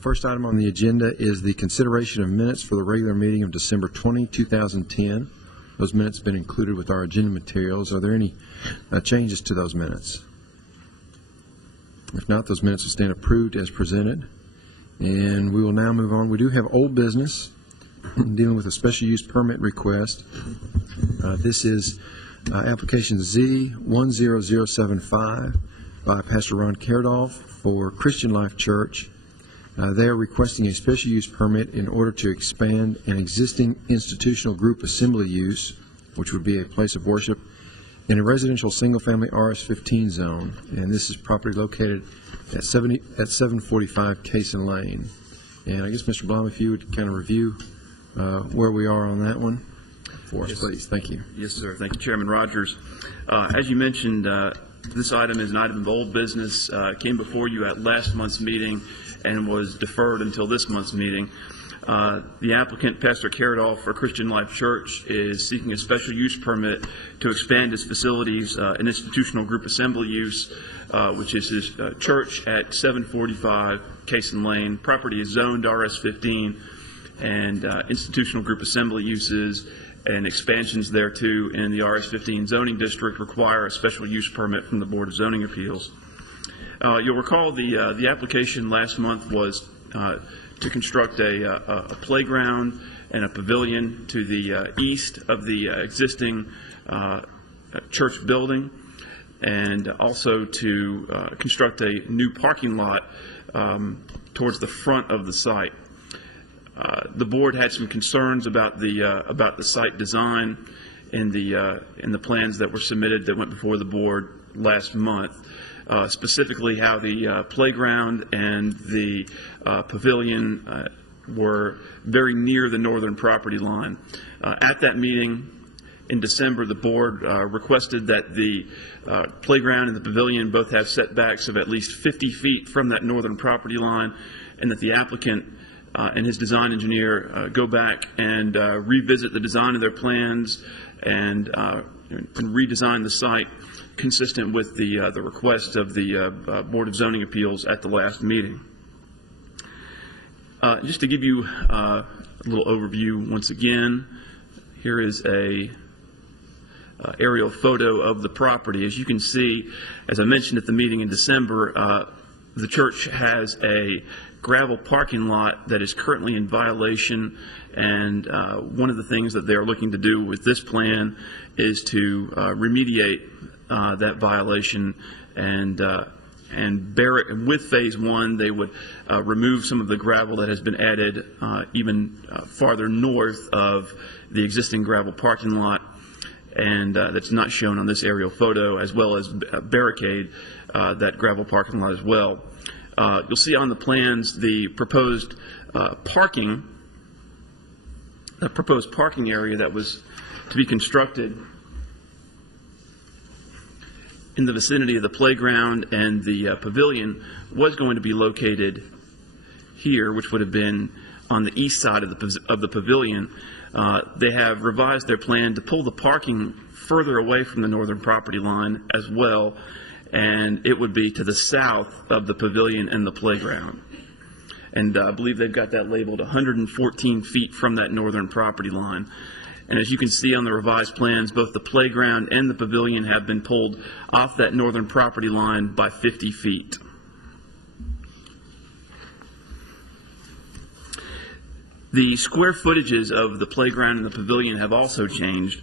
First item on the agenda is the consideration of minutes for the regular meeting of December 20, 2010. Those minutes have been included with our agenda materials. Are there any changes to those minutes? If not, those minutes will stand approved as presented. And we will now move on. We do have old business dealing with a special use permit request. This is application Z10075 by Pastor Ron Kerdolf for Christian Life Church. They are requesting a special use permit in order to expand an existing institutional group assembly use, which would be a place of worship, in a residential single-family RS-15 zone. And this is property located at 745 Cason Lane. And I guess, Mr. Blum, if you would kind of review where we are on that one for us, please. Thank you. Yes, sir. Thank you, Chairman Rogers. As you mentioned, this item is an item of old business. Came before you at last month's meeting and was deferred until this month's meeting. The applicant, Pastor Kerdolf for Christian Life Church, is seeking a special use permit to expand his facilities, an institutional group assembly use, which is his church at 745 Cason Lane. Property is zoned RS-15, and institutional group assembly uses and expansions thereto in the RS-15 zoning district require a special use permit from the Board of Zoning Appeals. You'll recall the application last month was to construct a playground and a pavilion to the east of the existing church building, and also to construct a new parking lot towards the front of the site. The board had some concerns about the site design in the plans that were submitted that went before the board last month. Specifically how the playground and the pavilion were very near the northern property line. At that meeting in December, the board requested that the playground and the pavilion both have setbacks of at least 50 feet from that northern property line, and that the applicant and his design engineer go back and revisit the design of their plans and redesign the site consistent with the request of the Board of Zoning Appeals at the last meeting. Just to give you a little overview once again, here is a aerial photo of the property. As you can see, as I mentioned at the meeting in December, the church has a gravel parking lot that is currently in violation, and one of the things that they're looking to do with this plan is to remediate that violation and bear it. And with phase one, they would remove some of the gravel that has been added even farther north of the existing gravel parking lot, and that's not shown on this aerial photo, as well as barricade that gravel parking lot as well. You'll see on the plans the proposed parking area that was to be constructed in the vicinity of the playground and the pavilion was going to be located here, which would have been on the east side of the pavilion. They have revised their plan to pull the parking further away from the northern property line as well, and it would be to the south of the pavilion and the playground. And I believe they've got that labeled 114 feet from that northern property line. And as you can see on the revised plans, both the playground and the pavilion have been pulled off that northern property line by 50 feet. The square footages of the playground and the pavilion have also changed.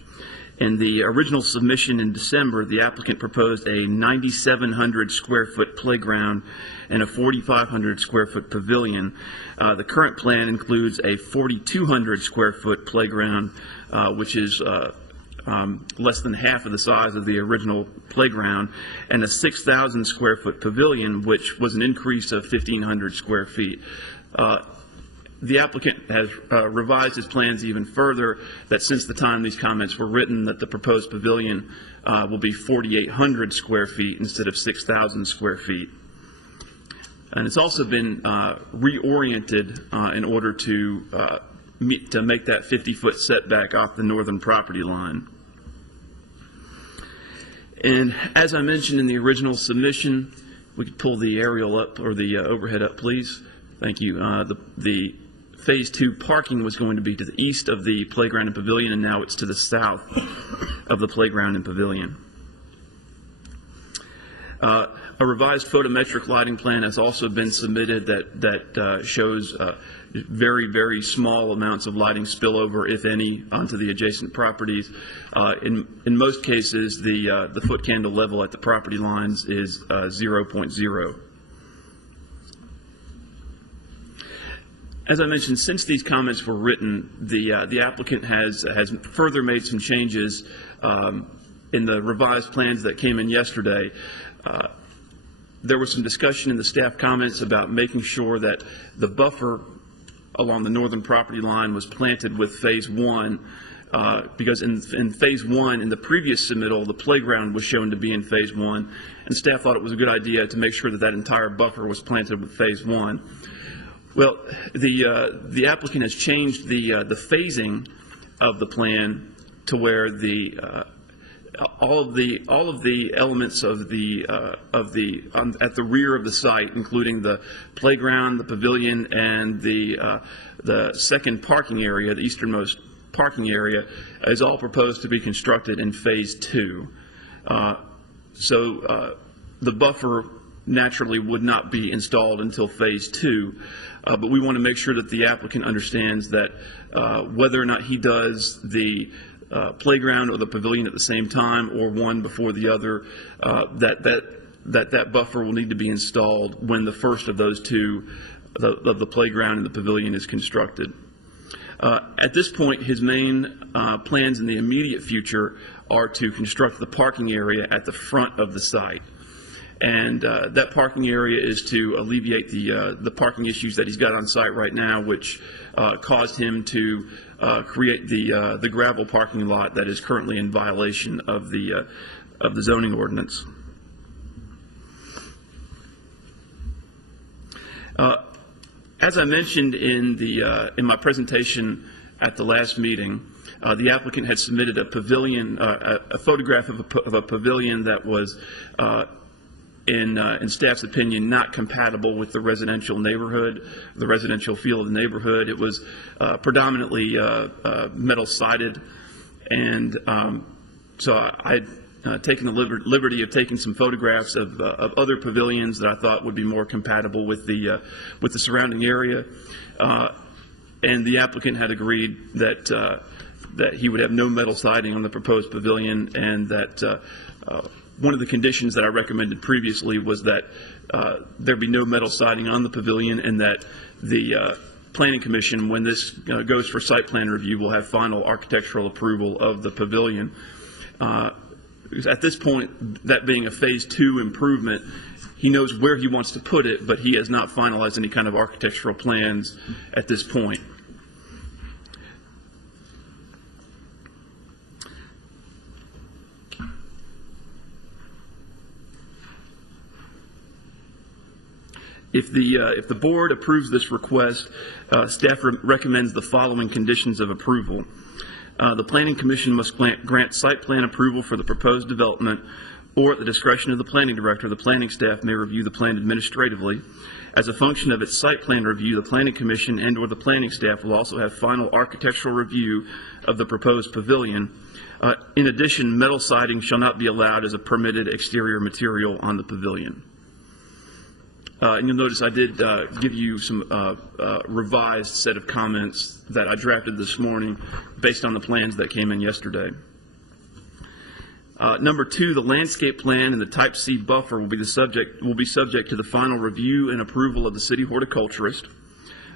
In the original submission in December, the applicant proposed a 9,700 square foot playground and a 4,500 square foot pavilion. The current plan includes a 4,200 square foot playground, which is less than half of the size of the original playground, and a 6,000 square foot pavilion, which was an increase of 1,500 square feet. The applicant has revised his plans even further, that since the time these comments were written, that the proposed pavilion will be 4,800 square feet instead of 6,000 square feet. And it's also been reoriented in order to make that 50-foot setback off the northern property line. And as I mentioned in the original submission, we could pull the aerial up, or the overhead up, please. Thank you. The Phase 2 parking was going to be to the east of the playground and pavilion, and now it's to the south of the playground and pavilion. A revised photometric lighting plan has also been submitted that shows very, very small amounts of lighting spillover, if any, onto the adjacent properties. In most cases, the foot candle level at the property lines is 0.0. As I mentioned, since these comments were written, the applicant has further made some changes in the revised plans that came in yesterday. There was some discussion in the staff comments about making sure that the buffer along the northern property line was planted with Phase 1, because in Phase 1, in the previous submittal, the playground was shown to be in Phase 1, and staff thought it was a good idea to make sure that that entire buffer was planted with Phase 1. Well, the applicant has changed the phasing of the plan to where all of the elements of at the rear of the site, including the playground, the pavilion, and the second parking area, the easternmost parking area, is all proposed to be constructed in Phase 2. So the buffer naturally would not be installed until Phase 2. But we want to make sure that the applicant understands that whether or not he does the playground or the pavilion at the same time, or one before the other, that buffer will need to be installed when the first of those two, the playground and the pavilion, is constructed. At this point, his main plans in the immediate future are to construct the parking area at the front of the site. And that parking area is to alleviate the parking issues that he's got on site right now, which caused him to create the gravel parking lot that is currently in violation of the zoning ordinance. As I mentioned in my presentation at the last meeting, the applicant had submitted a pavilion, a photograph of a pavilion that was in staff's opinion, not compatible with the residential neighborhood, the residential feel of the neighborhood. It was predominantly metal sided, and so I had taken the liberty of taking some photographs of other pavilions that I thought would be more compatible with the surrounding area, and the applicant had agreed that he would have no metal siding on the proposed pavilion, and that one of the conditions that I recommended previously was that there be no metal siding on the pavilion, and that the Planning Commission, when this goes for site plan review, will have final architectural approval of the pavilion. At this point, that being a Phase 2 improvement, he knows where he wants to put it, but he has not finalized any kind of architectural plans at this point. If the board approves this request, staff recommends the following conditions of approval. The Planning Commission must grant site plan approval for the proposed development, or at the discretion of the planning director, the planning staff may review the plan administratively. As a function of its site plan review, the Planning Commission and or the planning staff will also have final architectural review of the proposed pavilion. In addition, metal siding shall not be allowed as a permitted exterior material on the pavilion. And you'll notice I did give you some revised set of comments that I drafted this morning based on the plans that came in yesterday. Number 2, the landscape plan and the Type C buffer will be subject to the final review and approval of the city horticulturist.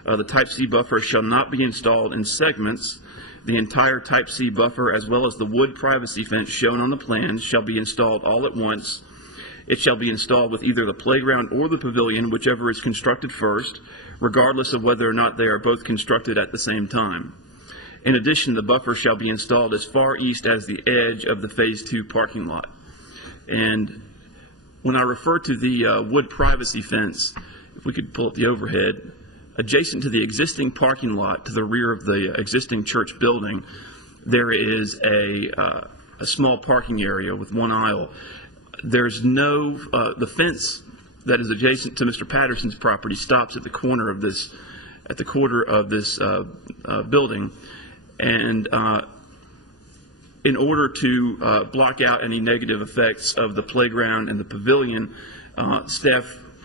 The Type C buffer shall not be installed in segments. The entire Type C buffer, as well as the wood privacy fence shown on the plans, shall be installed all at once. It shall be installed with either the playground or the pavilion, whichever is constructed first, regardless of whether or not they are both constructed at the same time. In addition, the buffer shall be installed as far east as the edge of the Phase 2 parking lot. And when I refer to the wood privacy fence, if we could pull up the overhead, adjacent to the existing parking lot to the rear of the existing church building, there is a small parking area with one aisle. There's no, the fence that is adjacent to Mr. Patterson's property stops at the corner of this building, and in order to block out any negative effects of the playground and the pavilion, staff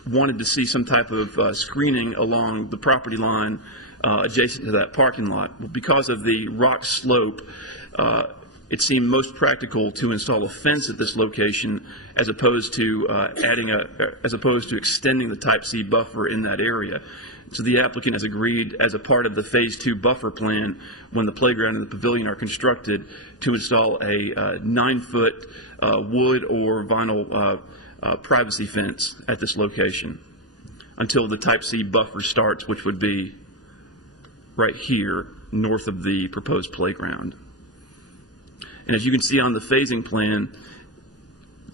wanted to see some type of screening along the property line adjacent to that parking lot. Because of the rock slope, it seemed most practical to install a fence at this location as opposed to extending the Type C buffer in that area. So the applicant has agreed, as a part of the Phase 2 buffer plan, when the playground and the pavilion are constructed, to install a 9-foot wood or vinyl privacy fence at this location until the Type C buffer starts, which would be right here, north of the proposed playground. And as you can see on the phasing plan,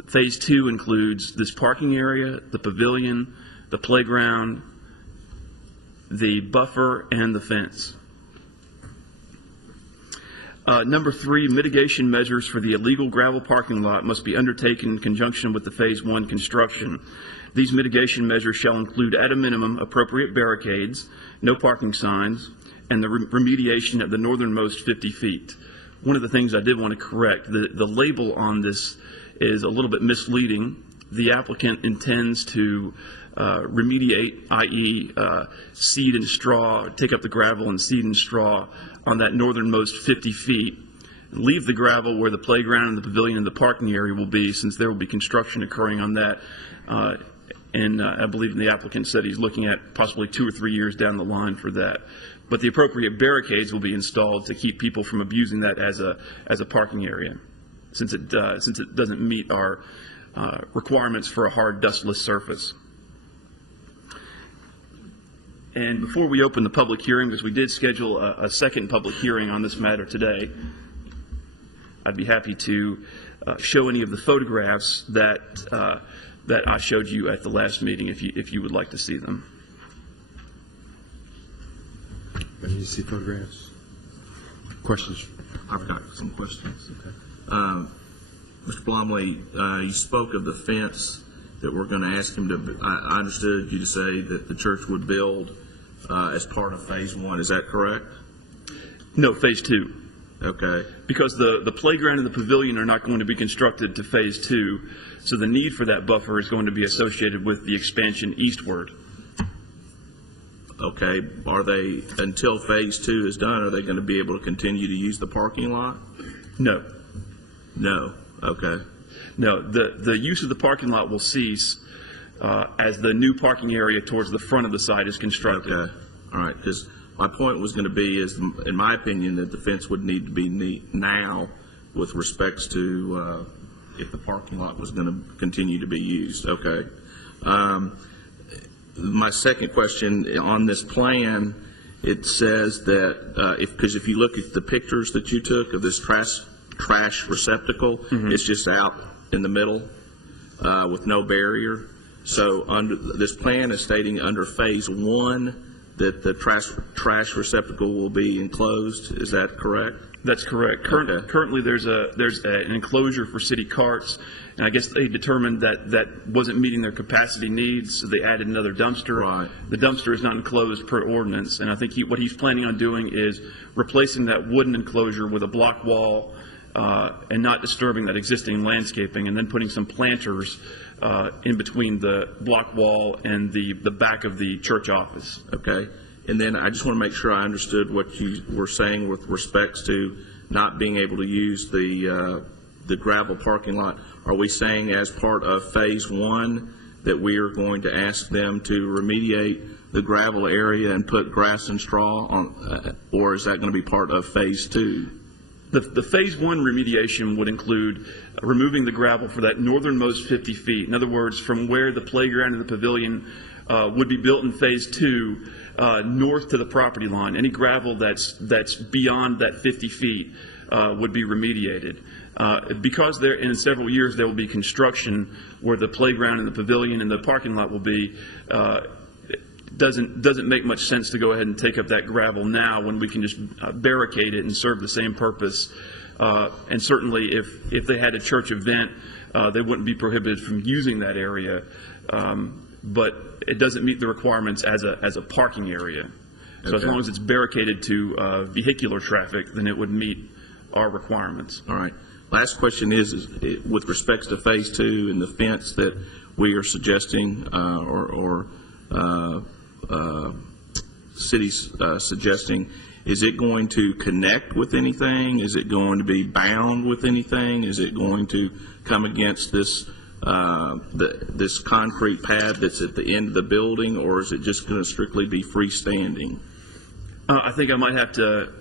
Phase 2 includes this parking area, the pavilion, the playground, the buffer, and the fence. Number 3, mitigation measures for the illegal gravel parking lot must be undertaken in conjunction with the Phase 1 construction. These mitigation measures shall include, at a minimum, appropriate barricades, no parking signs, and the remediation of the northernmost 50 feet. One of the things I did want to correct, the label on this is a little bit misleading. The applicant intends to remediate, i.e. Seed and straw, take up the gravel and seed and straw on that northernmost 50 feet, and leave the gravel where the playground and the pavilion and the parking area will be, since there will be construction occurring on that. And I believe the applicant said he's looking at possibly 2 or 3 years down the line for that. But the appropriate barricades will be installed to keep people from abusing that as a parking area, since it doesn't meet our requirements for a hard dustless surface. And before we open the public hearing, because we did schedule a second public hearing on this matter today, I'd be happy to show any of the photographs that I showed you at the last meeting, if you would like to see them. I need to see photographs. Questions? I've got some questions. Okay. Mr. Blomley, you spoke of the fence that we're going to ask him to. I understood you to say that the church would build as part of Phase 1. Is that correct? No, Phase 2. Okay. Because the playground and the pavilion are not going to be constructed to Phase 2, so the need for that buffer is going to be associated with the expansion eastward. Okay. Are they, until Phase 2 is done, are they going to be able to continue to use the parking lot? No. No. Okay. No. The use of the parking lot will cease as the new parking area towards the front of the site is constructed. Okay. All right. Because my point was going to be, is, in my opinion, that the fence would need to be now with respects to if the parking lot was going to continue to be used. Okay. My second question, on this plan, it says that because if you look at the pictures that you took of this trash receptacle, it's just out in the middle with no barrier. So under this plan is stating under Phase 1 that the trash receptacle will be enclosed. Is that correct? That's correct. Currently, there's an enclosure for city carts, and I guess they determined that wasn't meeting their capacity needs, so they added another dumpster. Right. The dumpster is not enclosed per ordinance, and I think what he's planning on doing is replacing that wooden enclosure with a block wall and not disturbing that existing landscaping, and then putting some planters in between the block wall and the back of the church office. Okay. And then I just want to make sure I understood what you were saying with respects to not being able to use the gravel parking lot. Are we saying as part of Phase 1 that we are going to ask them to remediate the gravel area and put grass and straw on, or is that going to be part of Phase 2? The Phase 1 remediation would include removing the gravel for that northernmost 50 feet. In other words, from where the playground and the pavilion would be built in Phase 2, north to the property line. Any gravel that's beyond that 50 feet would be remediated. Because in several years there will be construction where the playground and the pavilion and the parking lot will be, doesn't make much sense to go ahead and take up that gravel now when we can just barricade it and serve the same purpose. And certainly if they had a church event, they wouldn't be prohibited from using that area. but it doesn't meet the requirements as a parking area. So as Okay. long as it's barricaded to vehicular traffic, then it would meet our requirements. All right. Last question is with respects to Phase 2 and the fence that we are suggesting, or cities suggesting, is it going to connect with anything? Is it going to be bound with anything? Is it going to come against this this concrete pad that's at the end of the building, or is it just going to strictly be freestanding? I think I might have to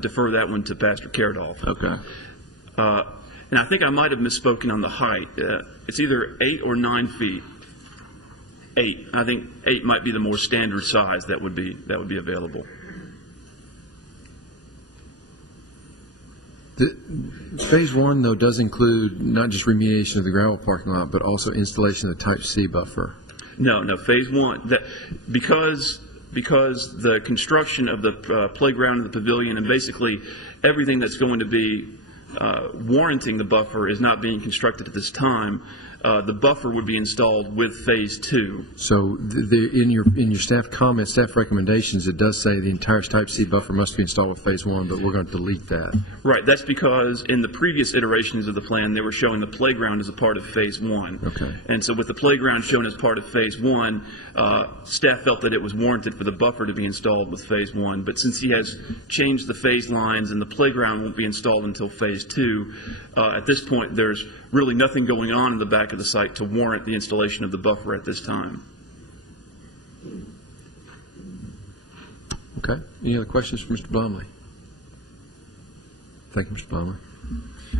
defer that one to Pastor Karadolf. Okay. And I think I might have misspoken on the height. It's either 8 or 9 feet. 8. I think 8 might be the more standard size that would be available. Phase 1, though, does include not just remediation of the gravel parking lot, but also installation of the Type C buffer. No, Phase 1, because the construction of the playground and the pavilion and basically everything that's going to be warranting the buffer is not being constructed at this time. The buffer would be installed with Phase 2. So in your staff comments, staff recommendations, it does say the entire Type C buffer must be installed with Phase 1, but we're going to delete that. Right. That's because in the previous iterations of the plan, they were showing the playground as a part of Phase 1. Okay. And so with the playground shown as part of Phase 1, staff felt that it was warranted for the buffer to be installed with Phase 1. But since he has changed the phase lines and the playground won't be installed until Phase 2, at this point there's really nothing going on in the back of the site to warrant the installation of the buffer at this time. Okay. Any other questions for Mr. Blomley? Thank you, Mr. Blomley.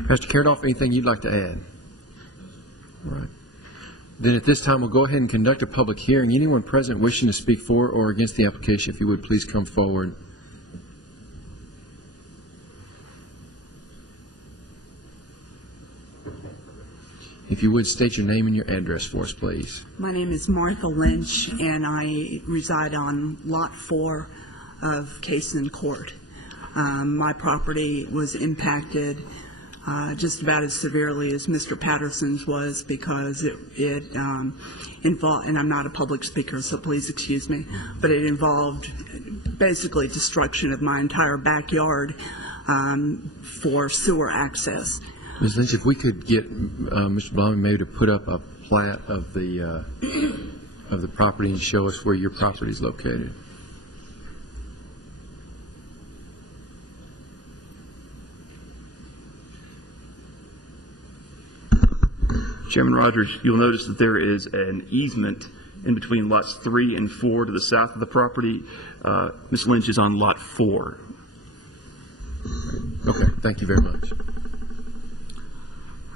Pastor Karadolf, anything you'd like to add? All right. Then at this time, we'll go ahead and conduct a public hearing. Anyone present wishing to speak for or against the application, if you would please come forward. If you would, state your name and your address for us, please. My name is Martha Lynch, and I reside on Lot 4 of Cason Court. My property was impacted just about as severely as Mr. Patterson's was because it involved, and I'm not a public speaker, so please excuse me, but it involved basically destruction of my entire backyard for sewer access. Ms. Lynch, if we could get Mr. Blomley maybe to put up a plat of the property and show us where your property is located. Chairman Rogers, you'll notice that there is an easement in between lots 3 and 4 to the south of the property. Ms. Lynch is on Lot 4. Okay, thank you very much.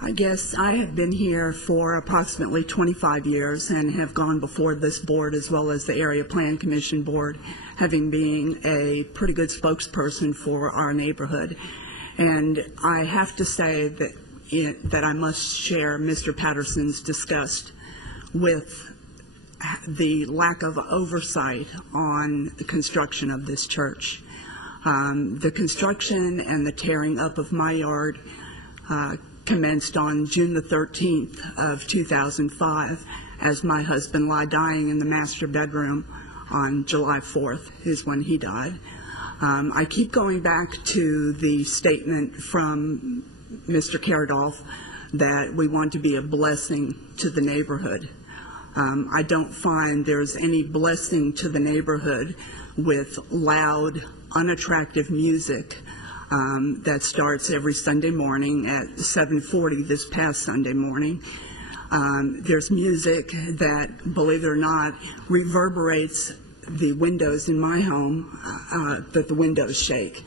I guess I have been here for approximately 25 years and have gone before this board as well as the Area Plan Commission Board, having been a pretty good spokesperson for our neighborhood. And I have to say that I must share Mr. Patterson's disgust with the lack of oversight on the construction of this church. The construction and the tearing up of my yard commenced on June the 13th of 2005 as my husband lay dying in the master bedroom on July 4th is when he died. I keep going back to the statement from Mr. Karadolf that we want to be a blessing to the neighborhood. I don't find there's any blessing to the neighborhood with loud, unattractive music that starts every Sunday morning at 7:40 this past Sunday morning. There's music that, believe it or not, reverberates the windows in my home, that the windows shake.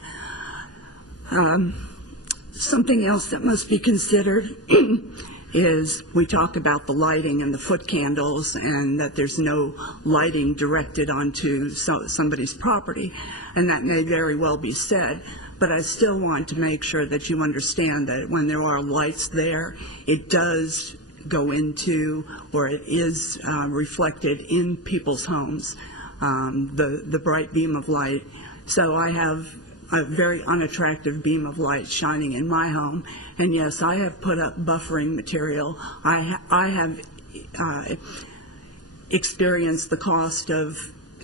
Something else that must be considered is we talk about the lighting and the foot candles and that there's no lighting directed onto somebody's property, and that may very well be said. But I still want to make sure that you understand that when there are lights there, it does go into, or it is reflected in people's homes, the bright beam of light. So I have a very unattractive beam of light shining in my home. And yes, I have put up buffering material. I have experienced the cost of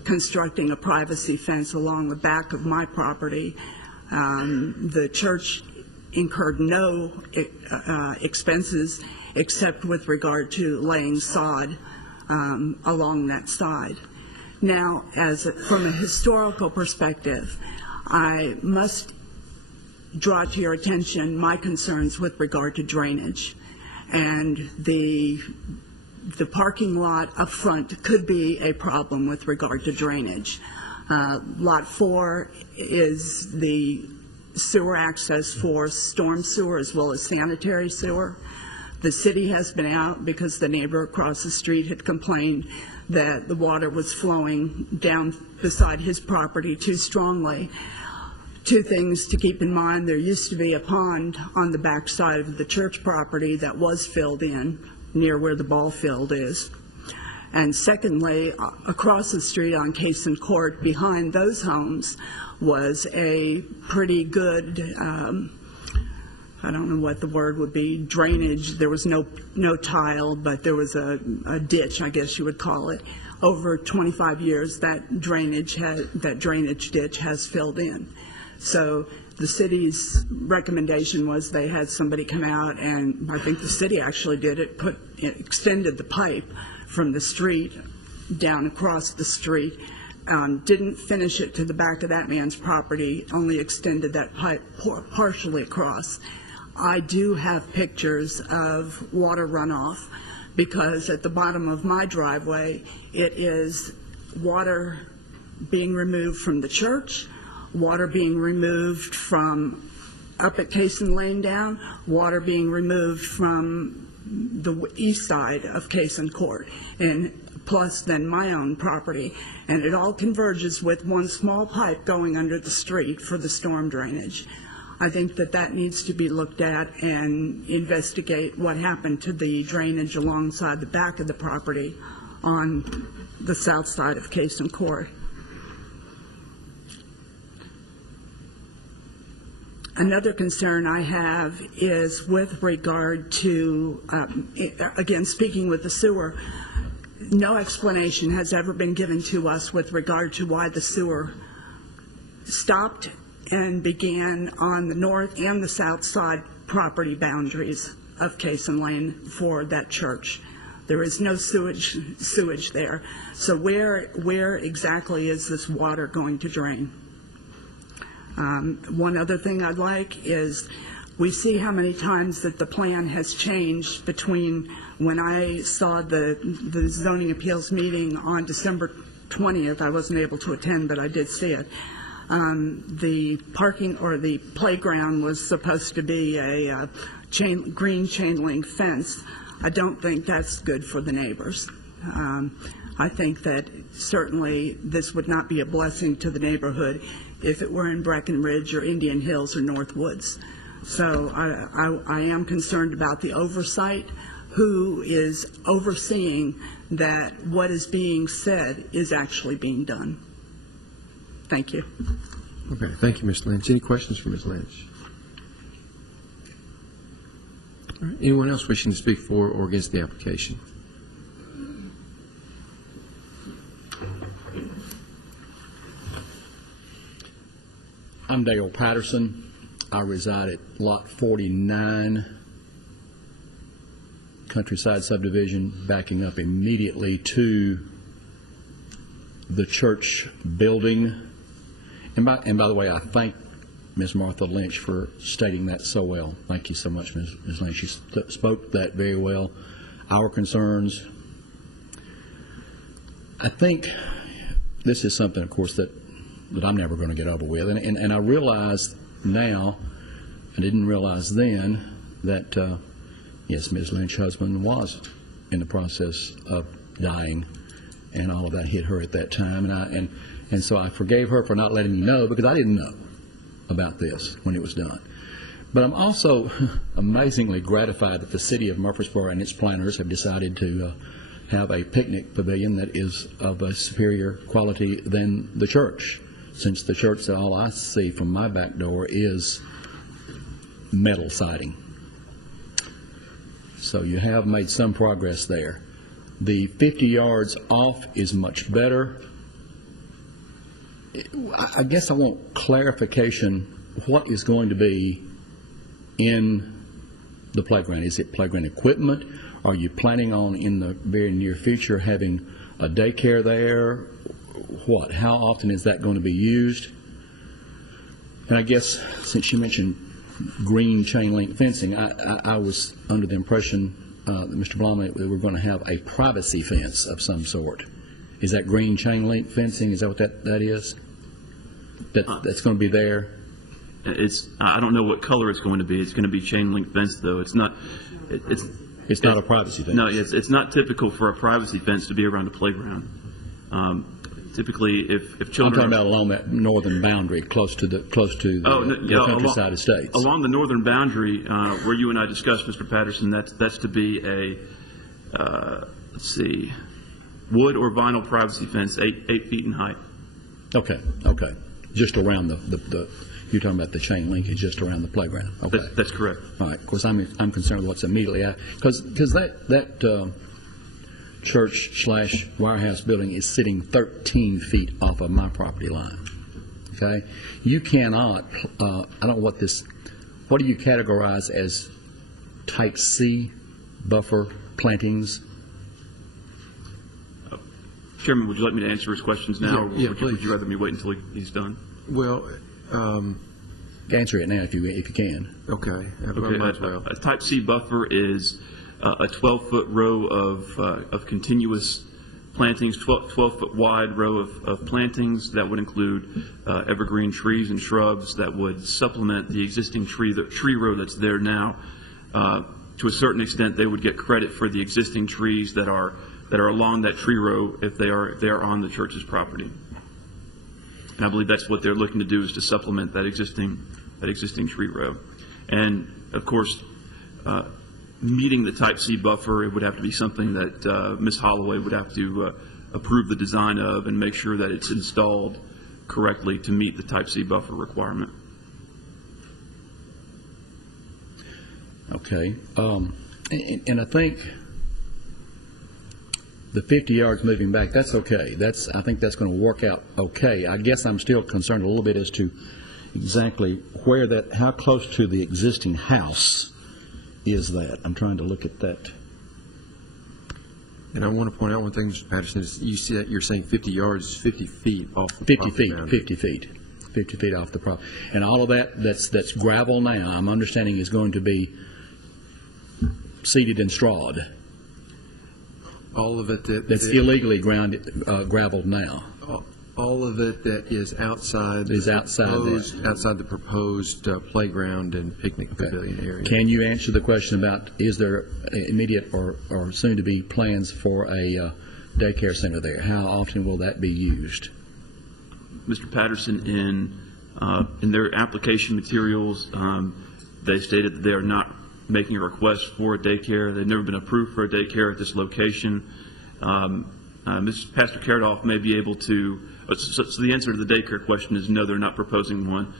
constructing a privacy fence along the back of my property. The church incurred no expenses except with regard to laying sod along that side. Now, from a historical perspective, I must draw to your attention my concerns with regard to drainage. And the parking lot up front could be a problem with regard to drainage. Lot 4 is the sewer access for storm sewer as well as sanitary sewer. The city has been out because the neighbor across the street had complained that the water was flowing down beside his property too strongly. Two things to keep in mind: there used to be a pond on the back side of the church property that was filled in near where the ball field is. And secondly, across the street on Cason Court, behind those homes, was a pretty good, I don't know what the word would be, drainage. There was no tile, but there was a ditch, I guess you would call it. Over 25 years, that drainage ditch has filled in. So the city's recommendation was they had somebody come out, and I think the city actually did it, extended the pipe from the street down across the street, didn't finish it to the back of that man's property, only extended that pipe partially across. I do have pictures of water runoff, because at the bottom of my driveway, it is water being removed from the church, water being removed from up at Cason Lane down, water being removed from the east side of Cason Court, and plus then my own property. And it all converges with one small pipe going under the street for the storm drainage. I think that needs to be looked at and investigate what happened to the drainage alongside the back of the property on the south side of Cason Court. Another concern I have is with regard to, again, speaking with the sewer, no explanation has ever been given to us with regard to why the sewer stopped and began on the north and the south side property boundaries of Cason Lane for that church. There is no sewage there. So where exactly is this water going to drain? One other thing I'd like is, we see how many times that the plan has changed between when I saw the zoning appeals meeting on December 20th. I wasn't able to attend, but I did see it. The parking or the playground was supposed to be a green chain link fence. I don't think that's good for the neighbors. I think that certainly this would not be a blessing to the neighborhood if it were in Breckenridge or Indian Hills or North Woods. So I am concerned about the oversight. Who is overseeing that what is being said is actually being done? Thank you. Okay, thank you, Ms. Lynch. Any questions for Ms. Lynch? All right. Anyone else wishing to speak for or against the application? I'm Dale Patterson. I reside at Lot 49, Countryside Subdivision, backing up immediately to the church building. And by the way, I thank Ms. Martha Lynch for stating that so well. Thank you so much, Ms. Lynch. She spoke that very well. Our concerns. I think this is something, of course, that I'm never going to get over with. And I realize now, I didn't realize then, that, yes, Ms. Lynch's husband was in the process of dying, and all of that hit her at that time. And so I forgave her for not letting me know, because I didn't know about this when it was done. But I'm also amazingly gratified that the city of Murfreesboro and its planners have decided to have a picnic pavilion that is of a superior quality than the church, since the church, all I see from my back door is metal siding. So you have made some progress there. The 50 yards off is much better. I guess I want clarification, what is going to be in the playground? Is it playground equipment? Are you planning on, in the very near future, having a daycare there? What? How often is that going to be used? And I guess, since you mentioned green chain link fencing, I was under the impression that Mr. Blum, that we were going to have a privacy fence of some sort. Is that green chain link fencing? Is that what that is? That's going to be there? I don't know what color it's going to be. It's going to be chain link fence, though. It's not. It's not a privacy fence. No, it's not typical for a privacy fence to be around a playground. Typically, if children. I'm talking about along that northern boundary, close to the countryside estates. Along the northern boundary, where you and I discussed, Mr. Patterson, that's to be a wood or vinyl privacy fence, 8 feet in height. Okay. Just around the you're talking about the chain linkage just around the playground. Okay. That's correct. All right. Of course, I'm concerned with what's immediately out, because that church/warehouse building is sitting 13 feet off of my property line. Okay. You cannot. I don't know what do you categorize as type C buffer plantings? Chairman, would you like me to answer his questions now, Yeah, or would you rather me wait until he's done? Well, Answer it now if you can. okay. Okay, Might as well. a type C buffer is a 12-foot row of continuous plantings, 12-foot wide row of plantings that would include evergreen trees and shrubs that would supplement the existing tree row that's there now. To a certain extent, they would get credit for the existing trees that are along that tree row if they are on the church's property. And I believe that's what they're looking to do, is to supplement that existing tree row. And of course, meeting the type C buffer, it would have to be something that Ms. Holloway would have to approve the design of and make sure that it's installed correctly to meet the type C buffer requirement. Okay. And I think the 50 yards moving back, that's okay. I think that's going to work out okay. I guess I'm still concerned a little bit as to exactly how close to the existing house is that. I'm trying to look at that. And I want to point out one thing, Mr. Patterson, is you see that you're saying 50 yards is 50 feet off the 50 property feet, boundary. 50 feet off the property. And all of that's gravel now, I'm understanding, is going to be seeded and strawed. All of it That's illegally gravelled now. all of it that is outside outside the proposed playground and picnic pavilion area. Can you answer the question about, is there immediate or soon to be plans for a daycare center there? How often will that be used? Mr. Patterson, in their application materials, they stated that they are not making a request for a daycare. They've never been approved for a daycare at this location. Pastor Karadolf may be able to, so the answer to the daycare question is no, they're not proposing one.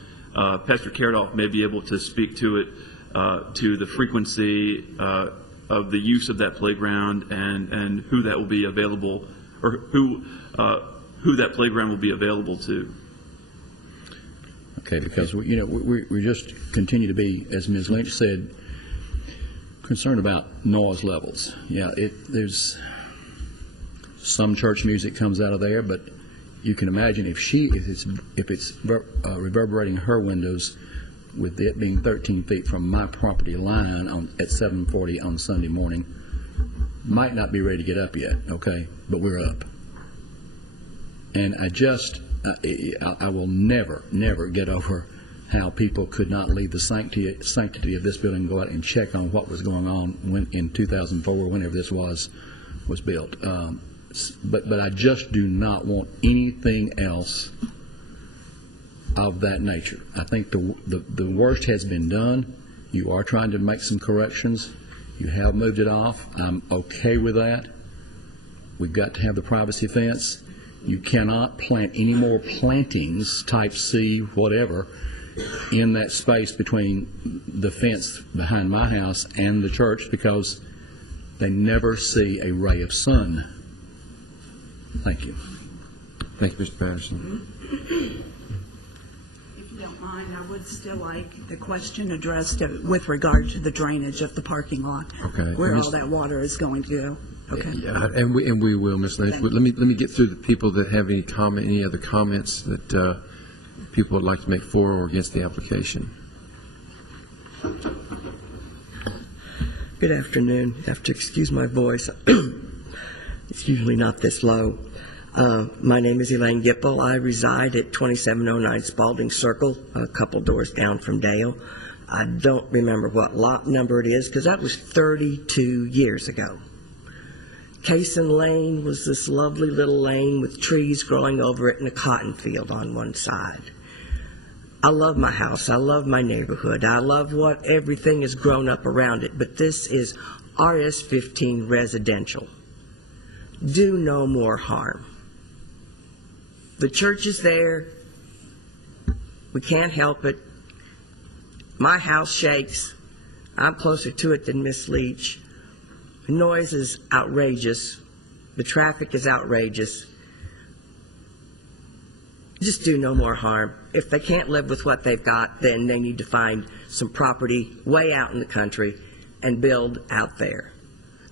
Pastor Karadolf may be able to speak to it, to the frequency of the use of that playground and who that will be available, or who that playground will be available to. Okay, because we just continue to be, as Ms. Lynch said, concerned about noise levels. Yeah, there's some church music comes out of there, but you can imagine if it's reverberating her windows, with it being 13 feet from my property line at 7:40 on Sunday morning, might not be ready to get up yet. Okay, but we're up, and I will never get over how people could not leave the sanctity of this building and go out and check on what was going on in 2004, whenever this was built. But I just do not want anything else of that nature. I think the worst has been done. You are trying to make some corrections. You have moved it off. I'm okay with that. We've got to have the privacy fence. You cannot plant any more plantings, type C, whatever, in that space between the fence behind my house and the church, because they never see a ray of sun. Thank you. Thank you, Mr. Patterson. If you don't mind, I would still like the question addressed with regard to the drainage of the parking lot. Okay. Where Miss- all that water is going to go. Okay. Yeah, and we will, Ms. Lynch. But let me get through the people that have any other comments that people would like to make for or against the application. Good afternoon. You have to excuse my voice. It's usually not this low. My name is Elaine Gipple. I reside at 2709 Spalding Circle, a couple doors down from Dale. I don't remember what lot number it is because that was 32 years ago. Cason Lane was this lovely little lane with trees growing over it and a cotton field on one side. I love my house. I love my neighborhood. I love what everything has grown up around it, but this is RS-15 residential. Do no more harm. The church is there. We can't help it. My house shakes. I'm closer to it than Miss Leach. The noise is outrageous. The traffic is outrageous. Just do no more harm. If they can't live with what they've got, then they need to find some property way out in the country and build out there.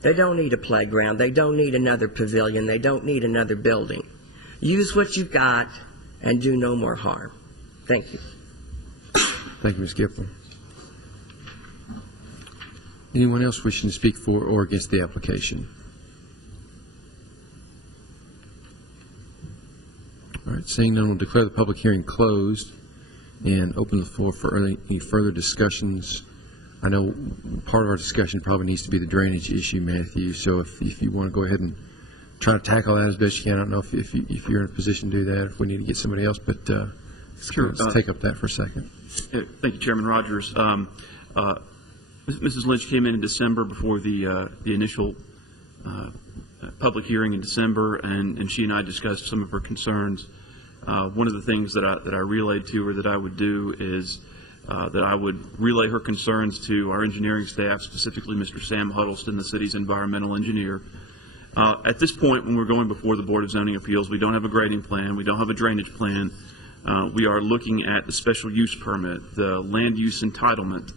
They don't need a playground. They don't need another pavilion. They don't need another building. Use what you've got and do no more harm. Thank you. Thank you, Ms. Gipple. Anyone else wishing to speak for or against the application? All right, seeing none, we'll declare the public hearing closed and open the floor for any further discussions. I know part of our discussion probably needs to be the drainage issue, Matthew, so if you want to go ahead and try to tackle that as best you can. I don't know if you're in a position to do that, if we need to get somebody else, but Sure. let's take up that for a second. Thank you, Chairman Rogers. Mrs. Lynch came in December before the initial public hearing in December, and she and I discussed some of her concerns. One of the things that I relayed to her that I would do is that I would relay her concerns to our engineering staff, specifically Mr. Sam Huddleston, the city's environmental engineer. At this point, when we're going before the Board of Zoning Appeals, we don't have a grading plan, we don't have a drainage plan. We are looking at the special use permit, the land use entitlement.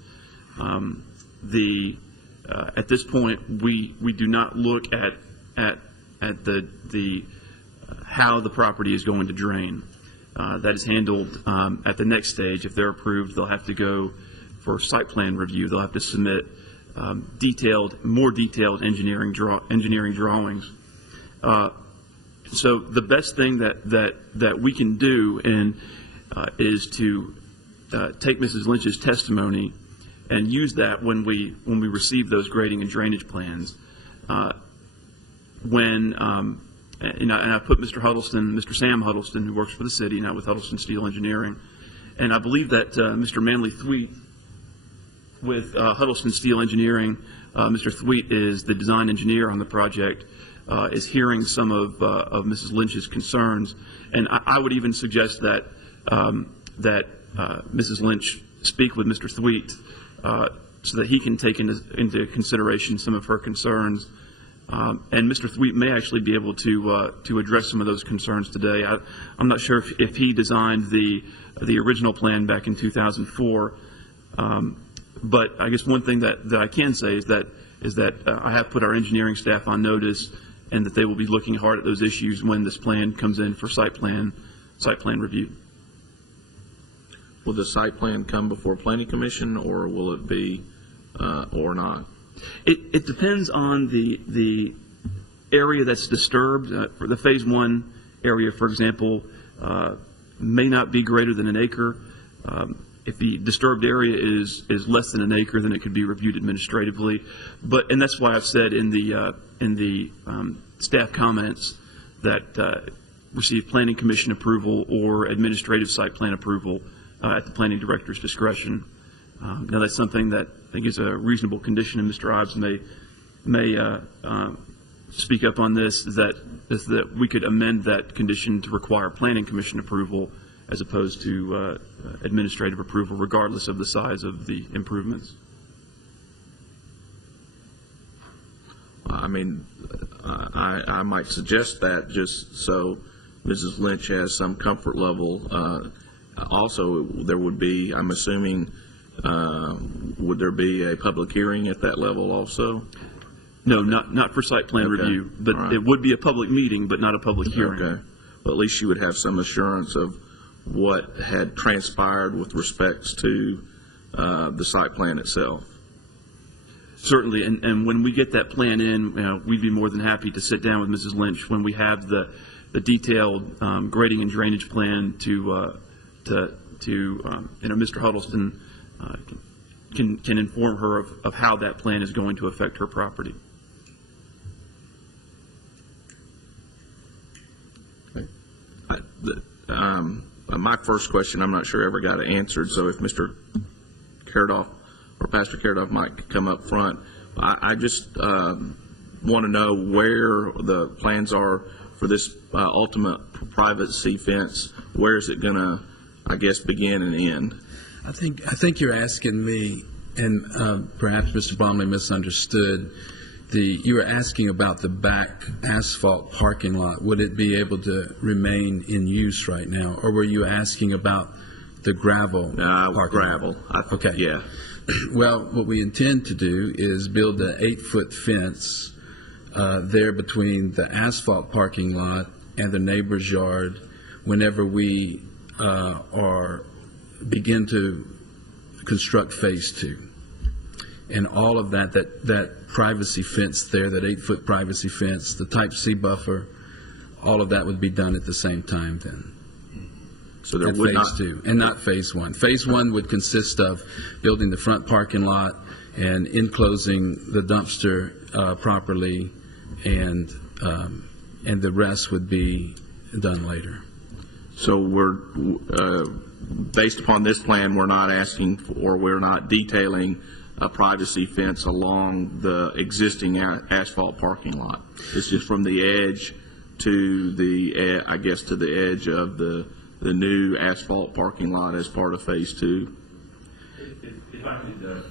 At this point, we do not look at the how the property is going to drain. That is handled at the next stage. If they're approved, they'll have to go for site plan review. They'll have to submit more detailed engineering drawings. So the best thing that we can do is to take Mrs. Lynch's testimony and use that when we receive those grading and drainage plans. And I put Mr. Sam Huddleston, who works for the city, now with Huddleston Steel Engineering, and I believe that Mr. Manley Thweet with Huddleston Steel Engineering, Mr. Thweet is the design engineer on the project, is hearing some of Mrs. Lynch's concerns, and I would even suggest that Mrs. Lynch speak with Mr. Thweet so that he can take into consideration some of her concerns. And Mr. Thweet may actually be able to address some of those concerns today. I'm not sure if he designed the original plan back in 2004, but I guess one thing that I can say is that I have put our engineering staff on notice, and that they will be looking hard at those issues when this plan comes in for site plan review. Will the site plan come before Planning Commission, or will it be, or not? It depends on the area that's disturbed. For the Phase 1 area, for example, may not be greater than an acre. If the disturbed area is less than an acre, then it could be reviewed administratively. And that's why I've said in the staff comments that receive Planning Commission approval or administrative site plan approval at the Planning Director's discretion. Now that's something that I think is a reasonable condition, and Mr. Ives may speak up on this, is that we could amend that condition to require Planning Commission approval as opposed to administrative approval, regardless of the size of the improvements. I mean, I might suggest that just so Mrs. Lynch has some comfort level. Also, there would be, I'm assuming, would there be a public hearing at that level also? No, not for site plan Okay. review, but All right. it would be a public meeting, but not a public hearing. Okay. Well, at least you would have some assurance of what had transpired with respects to the site plan itself. Certainly, and when we get that plan in, we'd be more than happy to sit down with Mrs. Lynch when we have the detailed grading and drainage plan to Mr. Huddleston can inform her of how that plan is going to affect her property. My first question, I'm not sure ever got answered, so if Mr. Karadov or Pastor Karadov might come up front, I just want to know where the plans are for this ultimate privacy fence. Where is it going to, I guess, begin and end? I think you're asking me, and perhaps Mr. Bromley misunderstood. You were asking about the back asphalt parking lot. Would it be able to remain in use right now, or were you asking about the gravel parking Gravel. lot? Okay. Yeah. Well, what we intend to do is build an 8-foot fence there between the asphalt parking lot and the neighbor's yard whenever we begin to construct phase 2. And all of that privacy fence there, that 8-foot privacy fence, the type C buffer, all of that would be done at the same time then. So there At would not. phase 2, and not phase 1. Phase 1 would consist of building the front parking lot and enclosing the dumpster properly, and the rest would be done later. So we're, based upon this plan, we're not asking or we're not detailing a privacy fence along the existing asphalt parking lot. It's just from the edge to the, I guess, to the edge of the new asphalt parking lot as part of phase 2. If I could,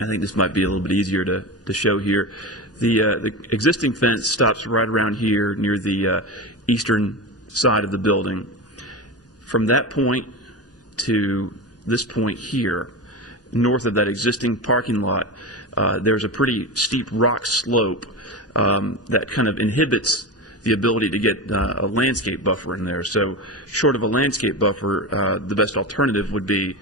I think this might be a little bit easier to show here. The existing fence stops right around here near the eastern side of the building. From that point to this point here, north of that existing parking lot, there's a pretty steep rock slope that kind of inhibits the ability to get a landscape buffer in there. So short of a landscape buffer, the best alternative would be,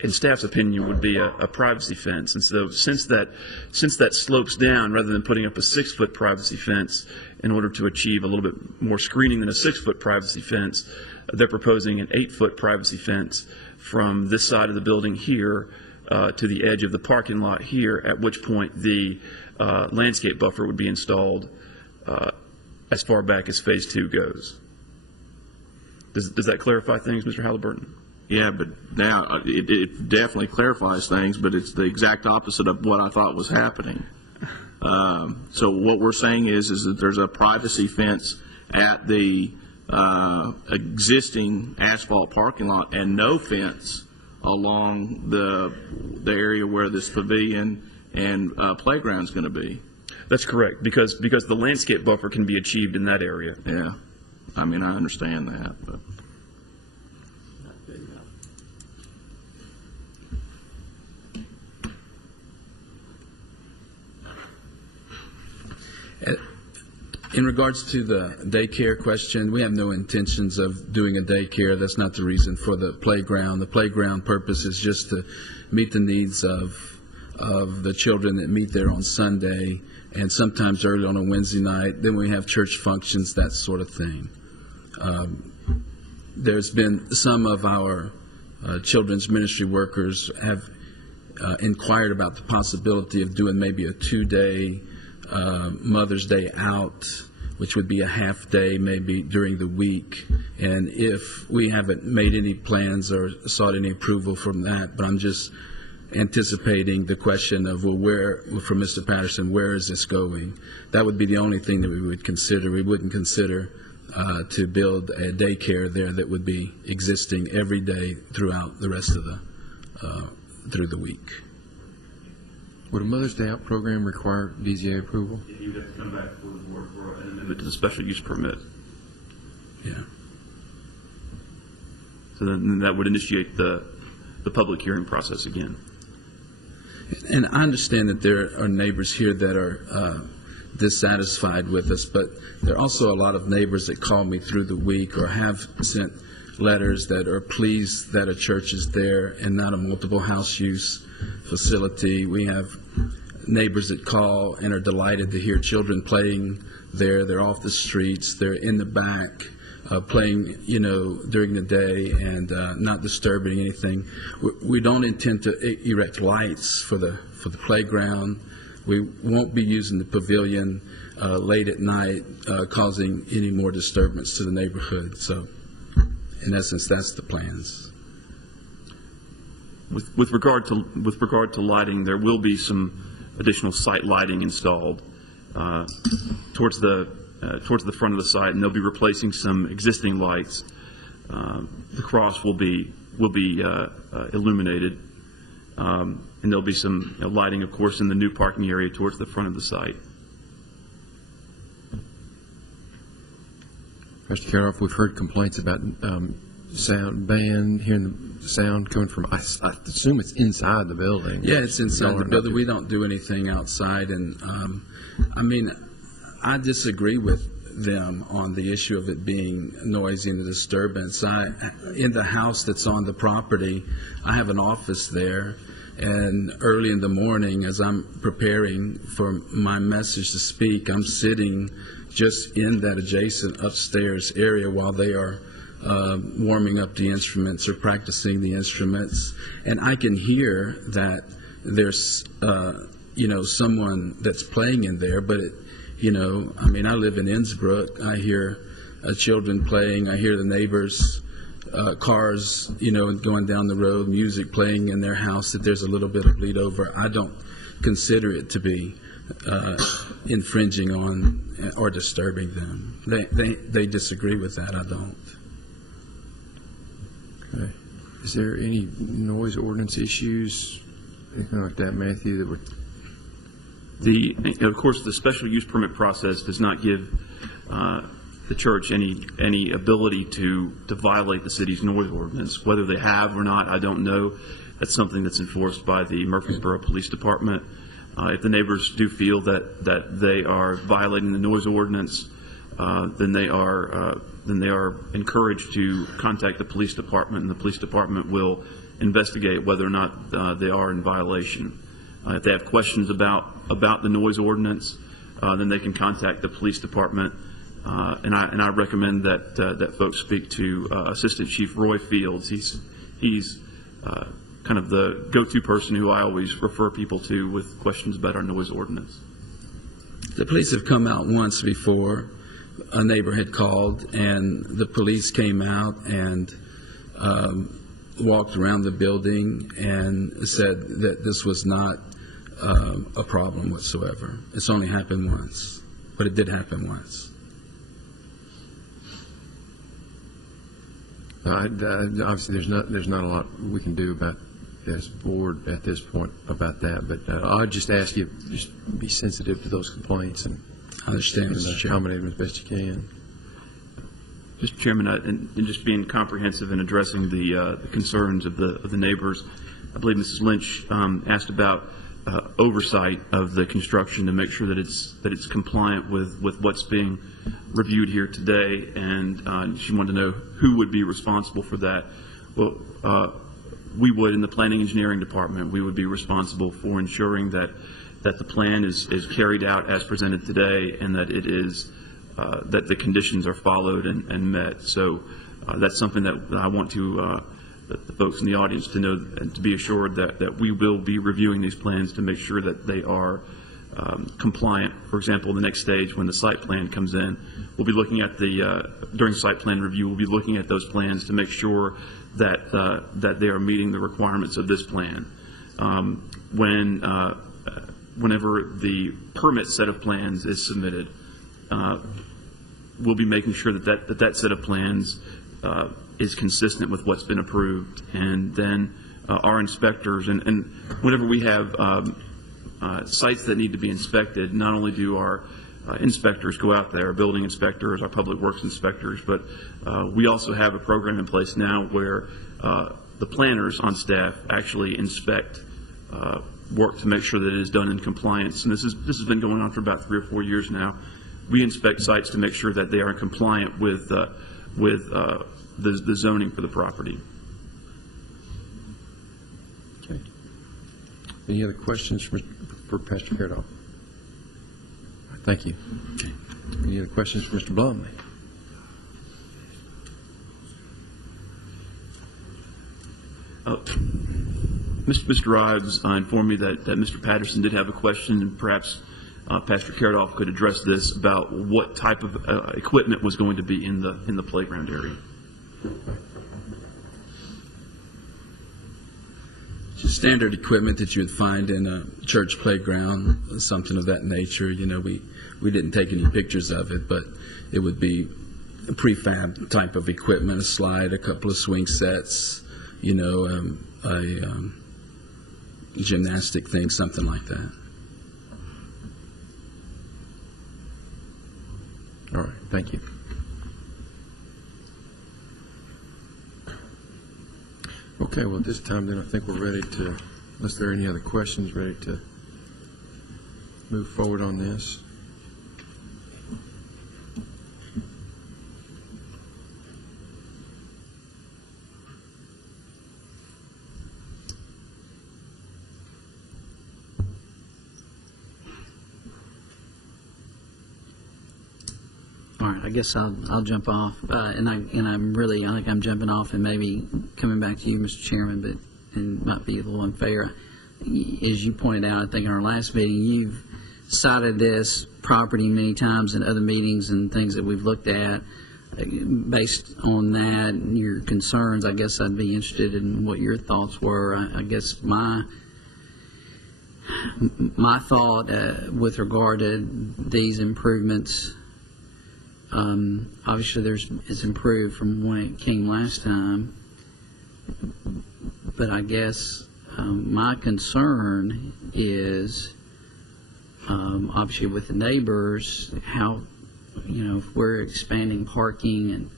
in staff's opinion, would be a privacy fence. And so since that slopes down, rather than putting up a 6-foot privacy fence in order to achieve a little bit more screening than a 6-foot privacy fence, they're proposing an 8-foot privacy fence from this side of the building here to the edge of the parking lot here, at which point the landscape buffer would be installed as far back as phase 2 goes. Does that clarify things, Mr. Halliburton? Yeah, but now it definitely clarifies things, but it's the exact opposite of what I thought was happening. So what we're saying is that there's a privacy fence at the existing asphalt parking lot and no fence along the area where this pavilion and playground is going to be. That's correct, because the landscape buffer can be achieved in that area. Yeah, I mean, I understand that, but. In regards to the daycare question, we have no intentions of doing a daycare. That's not the reason for the playground. The playground purpose is just to meet the needs of the children that meet there on Sunday and sometimes early on a Wednesday night. Then we have church functions, that sort of thing. There's been some of our children's ministry workers have inquired about the possibility of doing maybe a 2-day Mother's Day out, which would be a half day maybe during the week. And if we haven't made any plans or sought any approval from that, but I'm just anticipating the question of, well, from Mr. Patterson, where is this going? That would be the only thing that we would consider. We wouldn't consider to build a daycare there that would be existing every day throughout the rest of through the week. Would a Mother's Day Out program require BZA approval? You would have to come back for the board for an amendment to the special use permit. Yeah. So then that would initiate the public hearing process again. And I understand that there are neighbors here that are dissatisfied with us, but there are also a lot of neighbors that call me through the week or have sent letters that are pleased that a church is there and not a multiple house use facility. We have neighbors that call and are delighted to hear children playing there. They're off the streets. They're in the back playing, during the day and not disturbing anything. We don't intend to erect lights for the playground. We won't be using the pavilion late at night, causing any more disturbance to the neighborhood. So, in essence, that's the plans. With regard to lighting, there will be some additional site lighting installed towards the front of the site, and they'll be replacing some existing lights. The cross will be illuminated, and there'll be some lighting, of course, in the new parking area towards the front of the site. Mr. Caroff, we've heard complaints about sound band, hearing the sound coming from, I assume it's inside the building. Yeah, it's inside the building. We don't do anything outside. And, I disagree with them on the issue of it being noisy and a disturbance. In the house that's on the property, I have an office there. And early in the morning, as I'm preparing for my message to speak, I'm sitting just in that adjacent upstairs area while they are warming up the instruments or practicing the instruments. And I can hear that there's, someone that's playing in there, but I live in Innsbruck. I hear children playing. I hear the neighbors' cars, going down the road, music playing in their house, that there's a little bit of bleed over. I don't consider it to be infringing on or disturbing them. They disagree with that. I don't. Okay. Is there any noise ordinance issues, anything like that, Matthew, that would... Of course, the special use permit process does not give the church any ability to violate the city's noise ordinance. Whether they have or not, I don't know. That's something that's enforced by the Murfreesboro Police Department. If the neighbors do feel that they are violating the noise ordinance, then they are encouraged to contact the police department, and the police department will investigate whether or not they are in violation. If they have questions about the noise ordinance, then they can contact the police department. And I recommend that folks speak to Assistant Chief Roy Fields. He's kind of the go-to person who I always refer people to with questions about our noise ordinance. The police have come out once before. A neighbor had called, and the police came out and walked around the building and said that this was not a problem whatsoever. It's only happened once, but it did happen once. Obviously, there's not a lot we can do about this board at this point about that, but I'll just ask you just be sensitive to those complaints and I understand, Mr. Chairman. accommodate them as best you can. Mr. Chairman, and just being comprehensive in addressing the concerns of the neighbors, I believe Mrs. Lynch asked about oversight of the construction to make sure that it's compliant with what's being reviewed here today, and she wanted to know who would be responsible for that. Well, we would, in the planning engineering department, we would be responsible for ensuring that the plan is carried out as presented today, and that it is that the conditions are followed and met. So that's something that I want to the folks in the audience to know and to be assured that we will be reviewing these plans to make sure that they are compliant. For example, the next stage, when the site plan comes in, we'll be looking at during site plan review, we'll be looking at those plans to make sure that they are meeting the requirements of this plan. whenever the permit set of plans is submitted, we'll be making sure that set of plans is consistent with what's been approved, and then our inspectors, and whenever we have sites that need to be inspected, not only do our inspectors go out there, building inspectors, our public works inspectors, but we also have a program in place now where the planners on staff actually inspect work to make sure that it is done in compliance. And this has been going on for about 3 or 4 years now. We inspect sites to make sure that they are compliant with the zoning for the property. Okay. Any other questions for Pastor Caradolf? Thank you. Okay. Any other questions for Mr. Blum? Mr. Ives informed me that Mr. Patterson did have a question, and perhaps Pastor Caradolf could address this about what type of equipment was going to be in the playground area. Just standard equipment that you would find in a church playground, something of that nature. You know, we didn't take any pictures of it, but it would be a prefab type of equipment, a slide, a couple of swing sets, you know, a gymnastic thing, something like that. All right, thank you. Okay, well, at this time, then, I think we're ready to, unless there are any other questions, ready to move forward on this. All right, I guess I'll jump off, and I think I'm jumping off and maybe coming back to you, Mr. Chairman, but and might be a little unfair. As you pointed out, I think in our last meeting, you've cited this property many times in other meetings and things that we've looked at. Based on that and your concerns, I guess I'd be interested in what your thoughts were. I guess my thought with regard to these improvements. Obviously, it's improved from when it came last time, but I guess my concern is obviously with the neighbors, how, you know, if we're expanding parking and,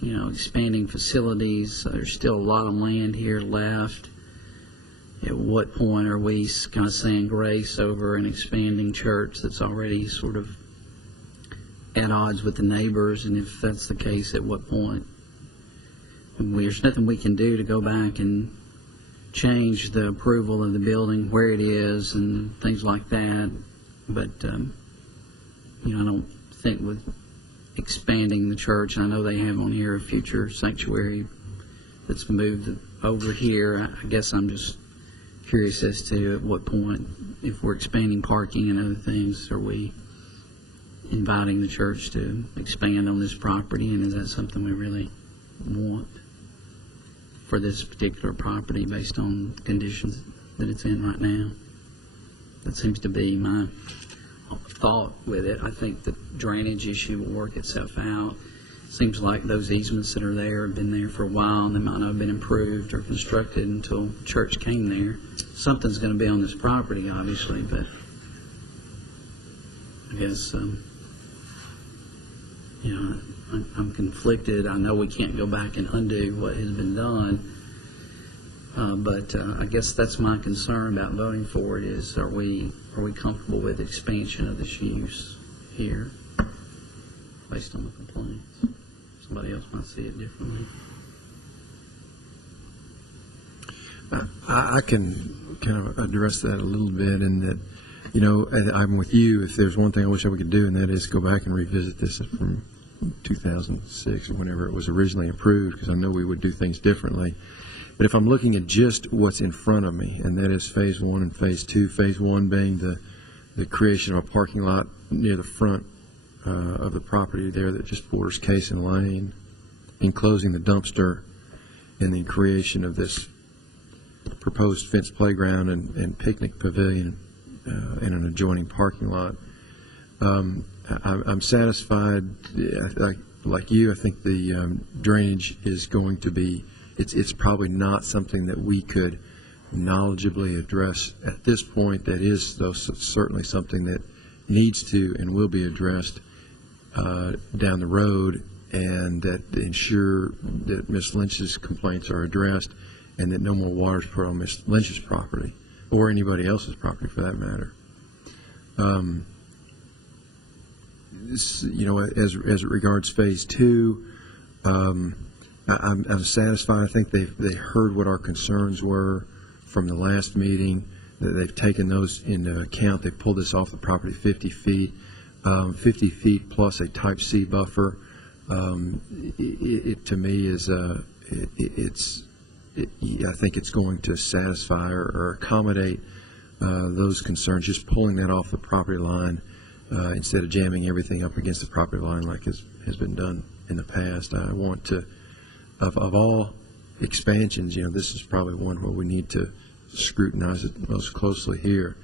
you know, expanding facilities, there's still a lot of land here left. At what point are we kind of saying grace over an expanding church that's already sort of at odds with the neighbors? And if that's the case, at what point? And there's nothing we can do to go back and change the approval of the building where it is and things like that. But you know, I don't think with expanding the church, and I know they have on here a future sanctuary that's moved over here. I guess I'm just curious as to at what point, if we're expanding parking and other things, are we inviting the church to expand on this property, and is that something we really want for this particular property based on conditions that it's in right now? That seems to be my thought with it. I think the drainage issue will work itself out. Seems like those easements that are there have been there for a while, and they might not have been improved or constructed until church came there. Something's going to be on this property, obviously, but I guess you know, I'm conflicted. I know we can't go back and undo what has been done, but I guess that's my concern about voting for it. Is are we comfortable with expansion of this use here based on the complaints? Somebody else might see it differently. I can kind of address that a little bit, in that, you know, I'm with you. If there's one thing I wish we could do, and that is go back and revisit this from 2006 or whenever it was originally approved, because I know we would do things differently. But if I'm looking at just what's in front of me, and that is Phase 1 and Phase 2, Phase 1 being the creation of a parking lot near the front of the property there that just borders Cason Lane, enclosing the dumpster, and the creation of this proposed fenced playground and picnic pavilion in an adjoining parking lot. I'm satisfied, like you, I think the drainage is going to be, it's probably not something that we could knowledgeably address at this point. That is, though, certainly something that needs to and will be addressed down the road, and that ensure that Ms. Lynch's complaints are addressed and that no more water is put on Ms. Lynch's property or anybody else's property for that matter. You know, as it regards Phase 2, I'm satisfied. I think they heard what our concerns were from the last meeting. They've taken those into account. They pulled this off the property 50 feet. 50 feet plus a Type C buffer. It to me is I think it's going to satisfy or accommodate those concerns. Just pulling that off the property line instead of jamming everything up against the property line like has been done in the past. I want to, of all expansions, you know, this is probably one where we need to scrutinize it most closely here.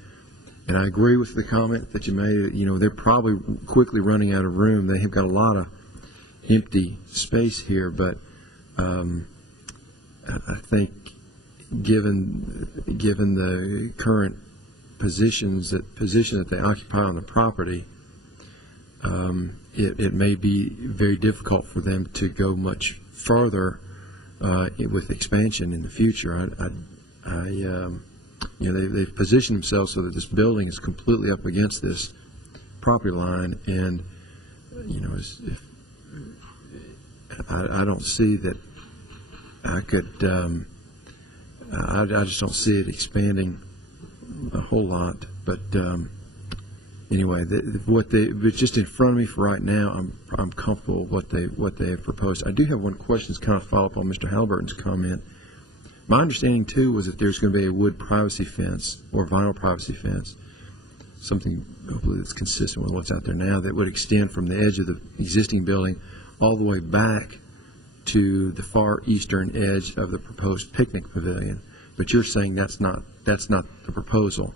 And I agree with the comment that you made. You know, they're probably quickly running out of room. They have got a lot of empty space here, but I think given the current position that they occupy on the property, it may be very difficult for them to go much farther with expansion in the future. You know, they've positioned themselves so that this building is completely up against this property line, and you know, I don't see that I could. I just don't see it expanding a whole lot. But anyway, it's just in front of me for right now. I'm comfortable with what they have proposed. I do have one question to kind of follow up on Mr. Halliburton's comment. My understanding, too, was that there's going to be a wood privacy fence or vinyl privacy fence, something hopefully that's consistent with what's out there now, that would extend from the edge of the existing building all the way back to the far eastern edge of the proposed picnic pavilion. But you're saying that's not the proposal.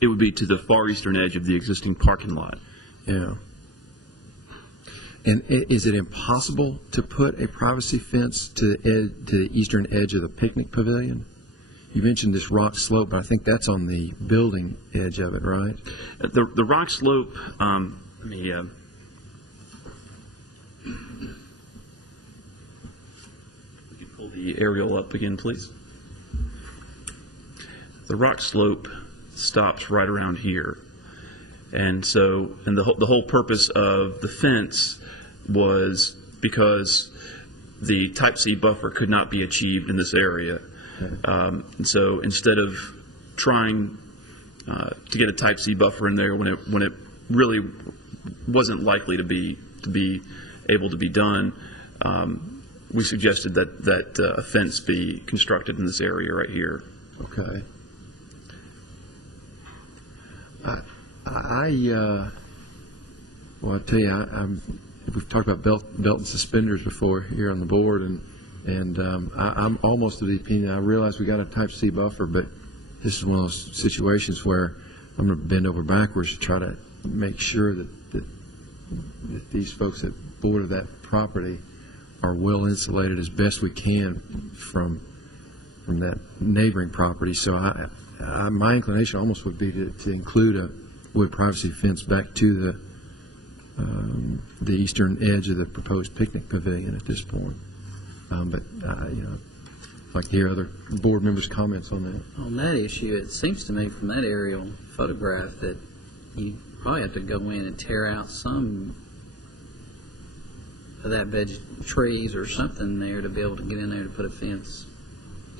It would be to the far eastern edge of the existing parking lot. Yeah. And is it impossible to put a privacy fence to the eastern edge of the picnic pavilion? You mentioned this rock slope, but I think that's on the building edge of it, right? The rock slope, let me pull the aerial up again, please. The rock slope stops right around here. And so, the whole purpose of the fence was because the Type C buffer could not be achieved in this area. And so instead of trying to get a Type C buffer in there when it really wasn't likely to be able to be done, we suggested that a fence be constructed in this area right here. Okay. Well, I'll tell you, we've talked about belt and suspenders before here on the board, and I'm almost of the opinion. I realize we got a Type C buffer, but this is one of those situations where I'm going to bend over backwards to try to make sure that these folks that border that property are well insulated as best we can from that neighboring property. So my inclination almost would be to include a wood privacy fence back to the eastern edge of the proposed picnic pavilion at this point. But you know, I'd like to hear other board members' comments on that. On that issue, it seems to me from that aerial photograph that you probably have to go in and tear out some of that trees or something there to be able to get in there to put a fence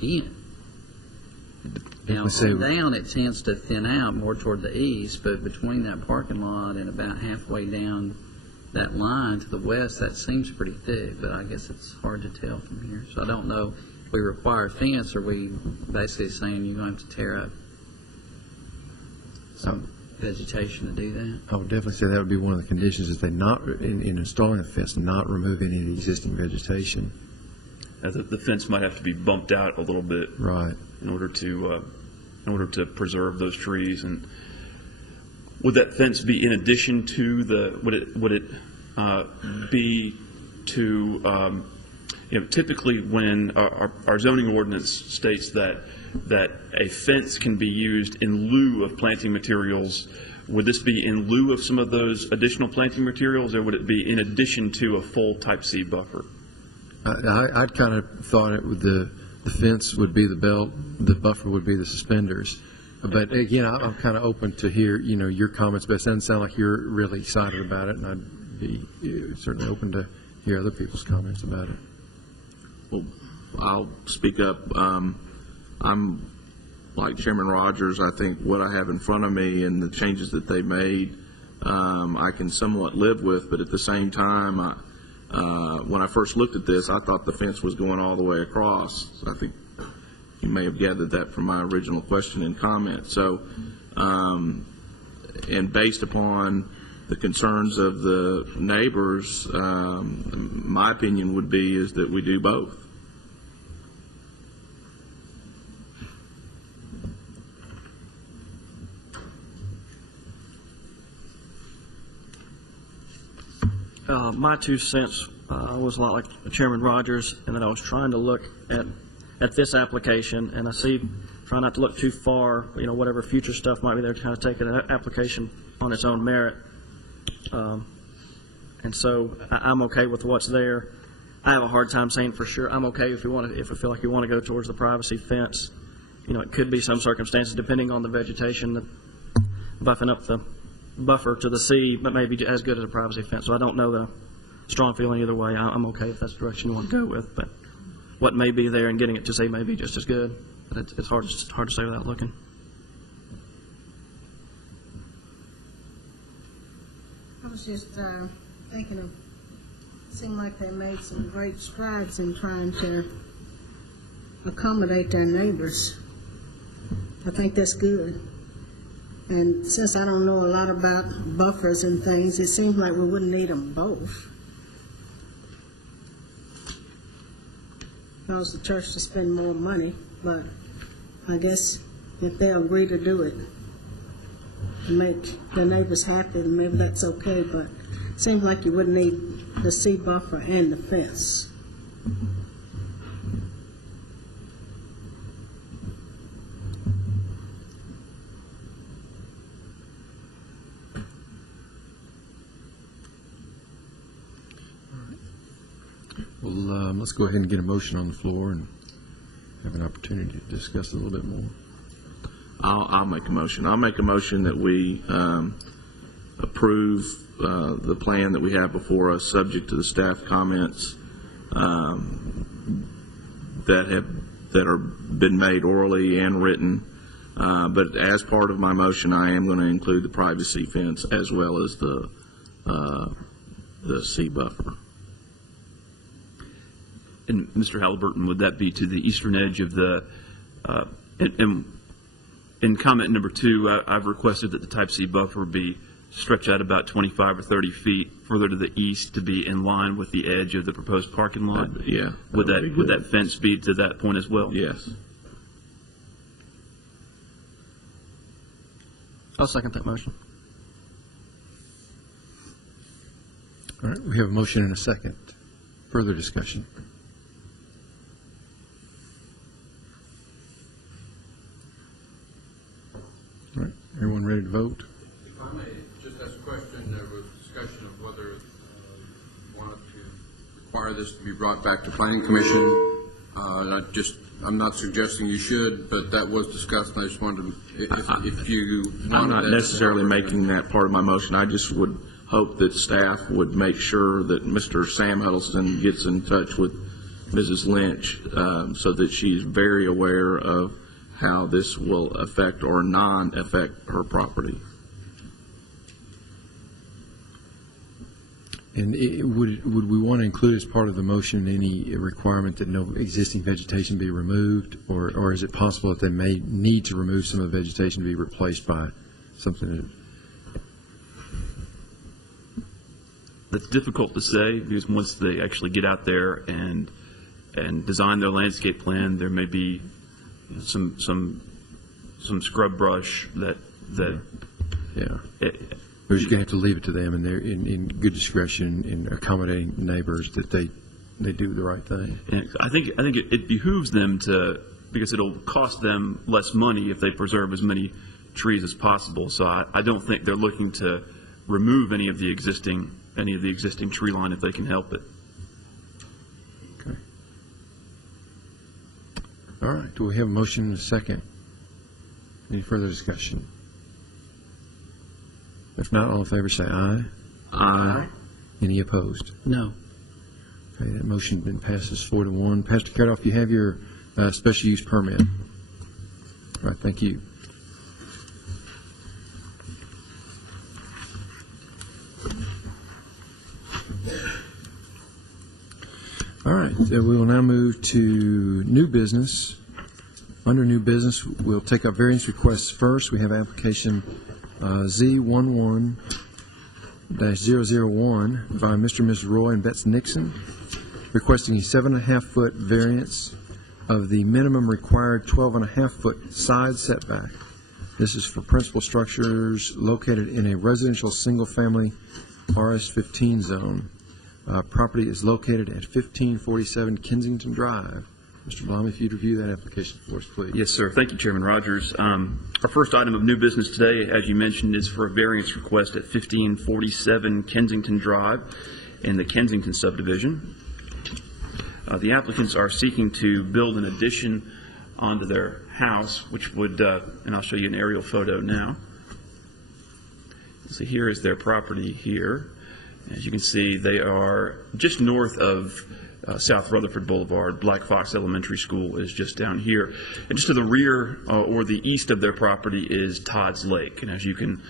in. Now, down it tends to thin out more toward the east, but between that parking lot and about halfway down that line to the west, that seems pretty thick, but I guess it's hard to tell from here. So I don't know if we require a fence, or we basically saying you're going to have to tear up some vegetation to do that. I would definitely say that would be one of the conditions, is they not, in installing a fence, not remove any of the existing vegetation. the fence might have to be bumped out a little bit Right. in order to preserve those trees. And would that fence be in addition to would it be to, typically when our zoning ordinance states that a fence can be used in lieu of planting materials, would this be in lieu of some of those additional planting materials, or would it be in addition to a full type C buffer? I'd kind of thought it would, the fence would be the belt, the buffer would be the suspenders. But again, I'm kind of open to hear, your comments, but it doesn't sound like you're really excited about it, and I'd be certainly open to hear other people's comments about it. Well, I'll speak up. I'm like Chairman Rogers. I think what I have in front of me and the changes that they made, I can somewhat live with, but at the same time, when I first looked at this, I thought the fence was going all the way across. I think you may have gathered that from my original question and comment. So, and based upon the concerns of the neighbors, my opinion would be is that we do both. My 2 cents was a lot like Chairman Rogers, and then I was trying to look at this application, and I see, trying not to look too far, whatever future stuff might be there, to kind of take an application on its own merit. And so I'm okay with what's there. I have a hard time saying for sure I'm okay if I feel like you want to go towards the privacy fence. It could be some circumstances depending on the vegetation that buffing up the buffer to the sea, but maybe as good as a privacy fence. So I don't know the strong feeling either way. I'm okay if that's the direction you want to go with, but what may be there and getting it to sea may be just as good. But it's hard to say without looking. I was just thinking of, seemed like they made some great strides in trying to accommodate their neighbors. I think that's good. And since I don't know a lot about buffers and things, it seems like we wouldn't need them both. Cause the church to spend more money, but I guess if they agree to do it, to make the neighbors happy, then maybe that's okay, but it seems like you wouldn't need the sea buffer and the fence. Well, let's go ahead and get a motion on the floor and have an opportunity to discuss it a little bit more. I'll make a motion. I'll make a motion that we approve the plan that we have before us, subject to the staff comments that are been made orally and written. But as part of my motion, I am going to include the privacy fence as well as the sea buffer. And Mr. Halliburton, would that be to the eastern edge of the, in comment number 2, I've requested that the type C buffer be stretched out about 25 or 30 feet further to the east to be in line with the edge of the proposed parking lot? Yeah. Would that fence be to that point as well? Yes. I'll second that motion. All right, we have a motion and a second. Further discussion? All right, everyone ready to vote? If I may just ask a question, there was discussion of whether you wanted to require this to be brought back to Planning Commission. I'm not suggesting you should, but that was discussed, and I just wanted to, if you wanted I'm not that necessarily making that part of my motion. I just would hope that staff would make sure that Mr. Sam Huddleston gets in touch with Mrs. Lynch so that she's very aware of how this will affect or non-affect her property. And would we want to include as part of the motion any requirement that no existing vegetation be removed, or is it possible that they may need to remove some of the vegetation to be replaced by something that... That's difficult to say, because once they actually get out there and and design their landscape plan, there may be some scrub brush that Yeah. We're just going to have to leave it to them, and they're in good discretion in accommodating neighbors that they do the right thing. And I think it behooves them to, because it'll cost them less money if they preserve as many trees as possible. So I don't think they're looking to remove any of the existing tree line if they can help it. Okay. All right. Do we have a motion and a second? Any further discussion? If not, all in favor say aye. Aye. Any opposed? No. Okay, that motion then passes 4-1. Pastor Cardoff, you have your special use permit. All right, thank you. All right, we will now move to new business. Under new business, we'll take up variance requests first. We have application Z11-001 by Mr. and Ms. Roy and Betsy Nixon, requesting a 7.5-foot variance of the minimum required 12.5-foot side setback. This is for principal structures located in a residential single-family RS-15 zone. Property is located at 1547 Kensington Drive. Mr. Blum, if you'd review that application for us, please. Yes, sir. Thank you, Chairman Rogers. Our first item of new business today, as you mentioned, is for a variance request at 1547 Kensington Drive in the Kensington subdivision. The applicants are seeking to build an addition onto their house, which would, and I'll show you an aerial photo now. So here is their property here. As you can see, they are just north of South Rutherford Boulevard. Black Fox Elementary School is just down here. And just to the rear or the east of their property is Todd's Lake. And as you can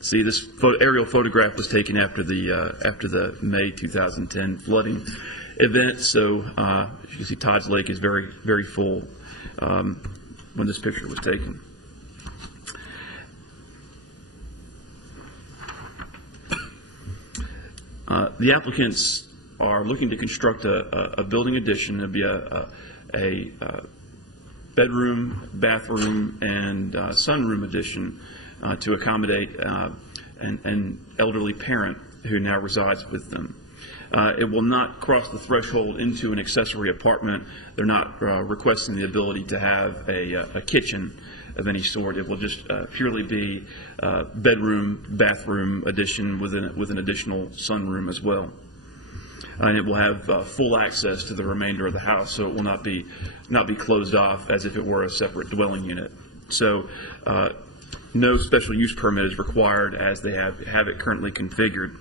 see, this aerial photograph was taken after the May 2010 flooding event. So as you can see, Todd's Lake is very, very full when this picture was taken. The applicants are looking to construct a building addition. It'll be a bedroom, bathroom, and sunroom addition to accommodate an elderly parent who now resides with them. It will not cross the threshold into an accessory apartment. They're not requesting the ability to have a kitchen of any sort. It will just purely be bedroom, bathroom addition with an additional sunroom as well. And it will have full access to the remainder of the house, so it will not be closed off as if it were a separate dwelling unit. So no special use permit is required as they have it currently configured.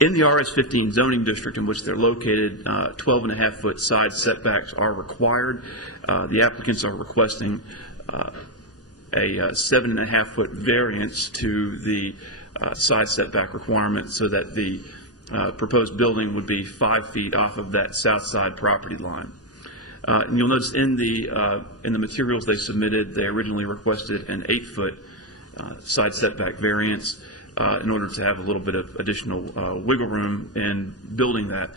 In the RS-15 zoning district in which they're located, 12.5-foot side setbacks are required. The applicants are requesting a 7.5-foot variance to the side setback requirement so that the proposed building would be 5 feet off of that south side property line. And you'll notice in the materials they submitted, they originally requested an 8-foot side setback variance in order to have a little bit of additional wiggle room in building that.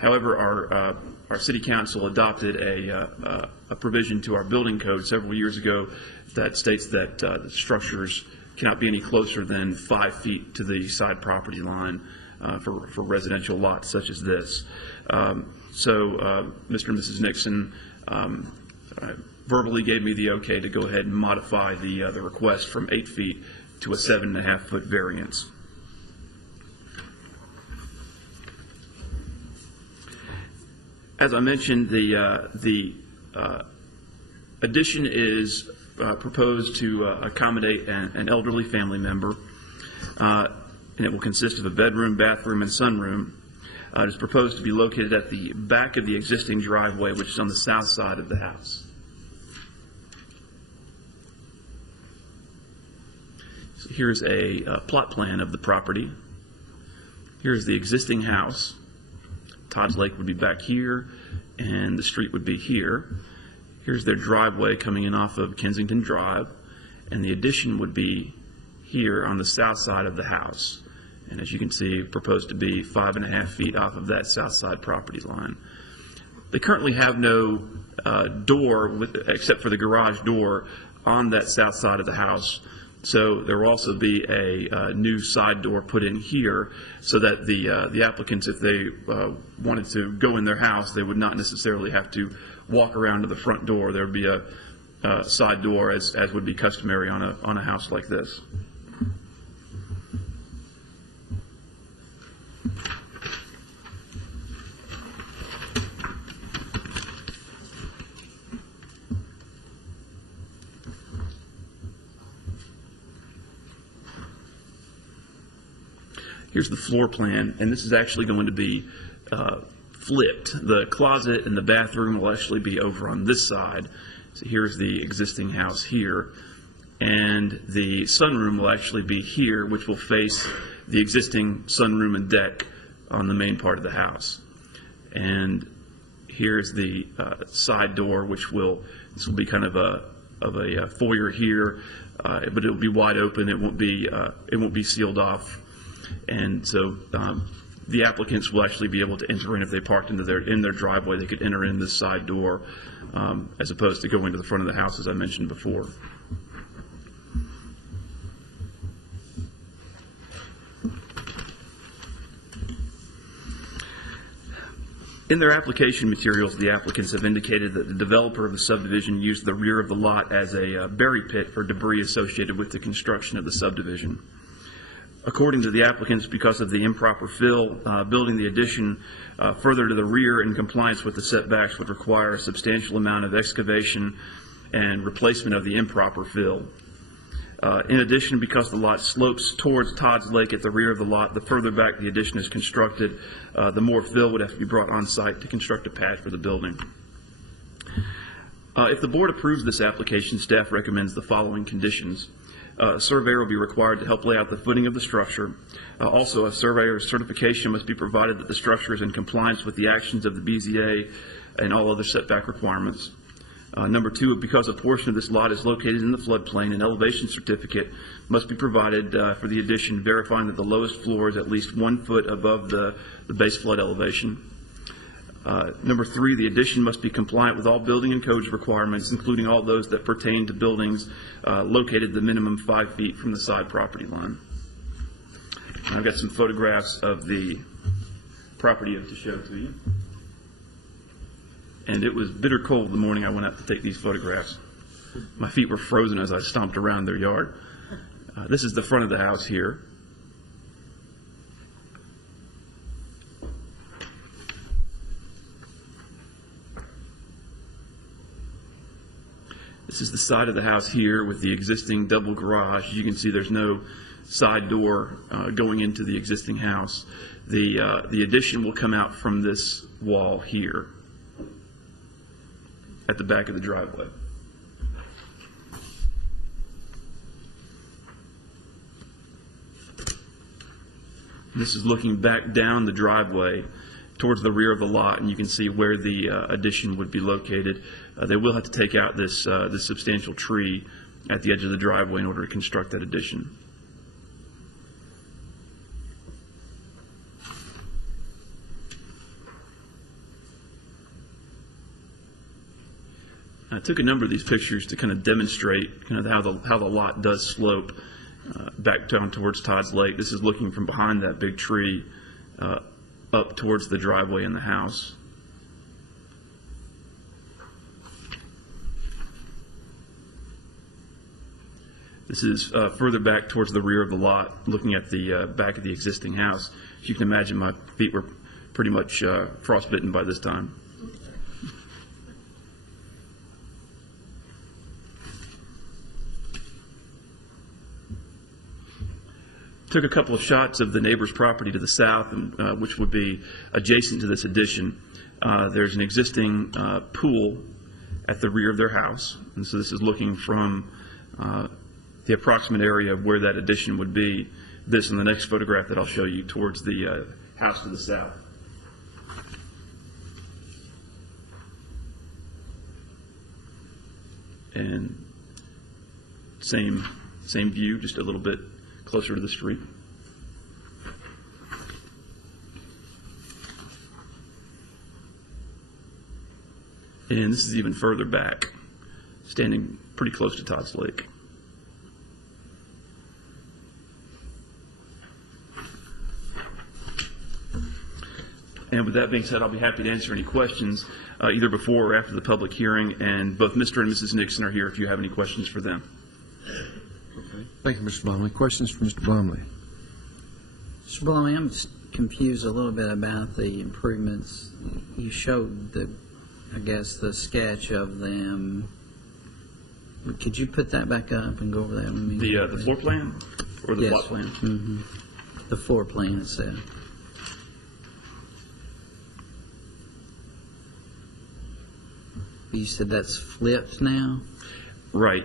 However, our city council adopted a provision to our building code several years ago that states that the structures cannot be any closer than 5 feet to the side property line for residential lots such as this. So Mr. and Mrs. Nixon verbally gave me the okay to go ahead and modify the request from 8 feet to a 7.5-foot variance. As I mentioned, the addition is proposed to accommodate an elderly family member, and it will consist of a bedroom, bathroom, and sunroom. It is proposed to be located at the back of the existing driveway, which is on the south side of the house. So here's a plot plan of the property. Here's the existing house. Todd's Lake would be back here, and the street would be here. Here's their driveway coming in off of Kensington Drive, and the addition would be here on the south side of the house. And as you can see, proposed to be 5.5 feet off of that south side property line. They currently have no door except for the garage door on that south side of the house. So there will also be a new side door put in here so that the applicants, if they wanted to go in their house, they would not necessarily have to walk around to the front door. There would be a side door as would be customary on a house like this. Here's the floor plan, and this is actually going to be flipped. The closet and the bathroom will actually be over on this side. So here's the existing house here. And the sunroom will actually be here, which will face the existing sunroom and deck on the main part of the house. And here's the side door, this will be kind of a foyer here, but it will be wide open. It won't be sealed off. And so the applicants will actually be able to enter in if they parked in their driveway. They could enter in this side door as opposed to going to the front of the house, as I mentioned before. In their application materials, the applicants have indicated that the developer of the subdivision used the rear of the lot as a bury pit for debris associated with the construction of the subdivision. According to the applicants, because of the improper fill, building the addition further to the rear in compliance with the setbacks would require a substantial amount of excavation and replacement of the improper fill. In addition, because the lot slopes towards Todd's Lake at the rear of the lot, the further back the addition is constructed, the more fill would have to be brought on site to construct a pad for the building. If the board approves this application, staff recommends the following conditions. A surveyor will be required to help lay out the footing of the structure. Also, a surveyor's certification must be provided that the structure is in compliance with the actions of the BZA and all other setback requirements. Number two, because a portion of this lot is located in the floodplain, an elevation certificate must be provided for the addition, verifying that the lowest floor is at least 1 foot above the base flood elevation. Number three, the addition must be compliant with all building and codes requirements, including all those that pertain to buildings located the minimum 5 feet from the side property line. And I've got some photographs of the property to show to you. And it was bitter cold the morning I went out to take these photographs. My feet were frozen as I stomped around their yard. This is the front of the house here. This is the side of the house here with the existing double garage. As you can see, there's no side door going into the existing house. The addition will come out from this wall here at the back of the driveway. This is looking back down the driveway towards the rear of the lot, and you can see where the addition would be located. They will have to take out this substantial tree at the edge of the driveway in order to construct that addition. I took a number of these pictures to kind of demonstrate kind of how the lot does slope back down towards Todd's Lake. This is looking from behind that big tree up towards the driveway and the house. This is further back towards the rear of the lot, looking at the back of the existing house. As you can imagine, my feet were pretty much frostbitten by this time. Took a couple of shots of the neighbor's property to the south, which would be adjacent to this addition. There's an existing pool at the rear of their house, and so this is looking from the approximate area of where that addition would be. This and the next photograph that I'll show you towards the house to the south. And same view, just a little bit closer to the street. And this is even further back, standing pretty close to Todd's Lake. And with that being said, I'll be happy to answer any questions either before or after the public hearing, and both Mr. and Mrs. Nixon are here if you have any questions for them. Thank you, Mr. Blomley. Questions for Mr. Blomley? Mr. Blomley, I'm just confused a little bit about the improvements. You showed I guess, the sketch of them. Could you put that back up and go over that with me? The floor plan or the Yes. plot plan? Mm-hmm. The floor plan itself. You said that's flipped now? Right.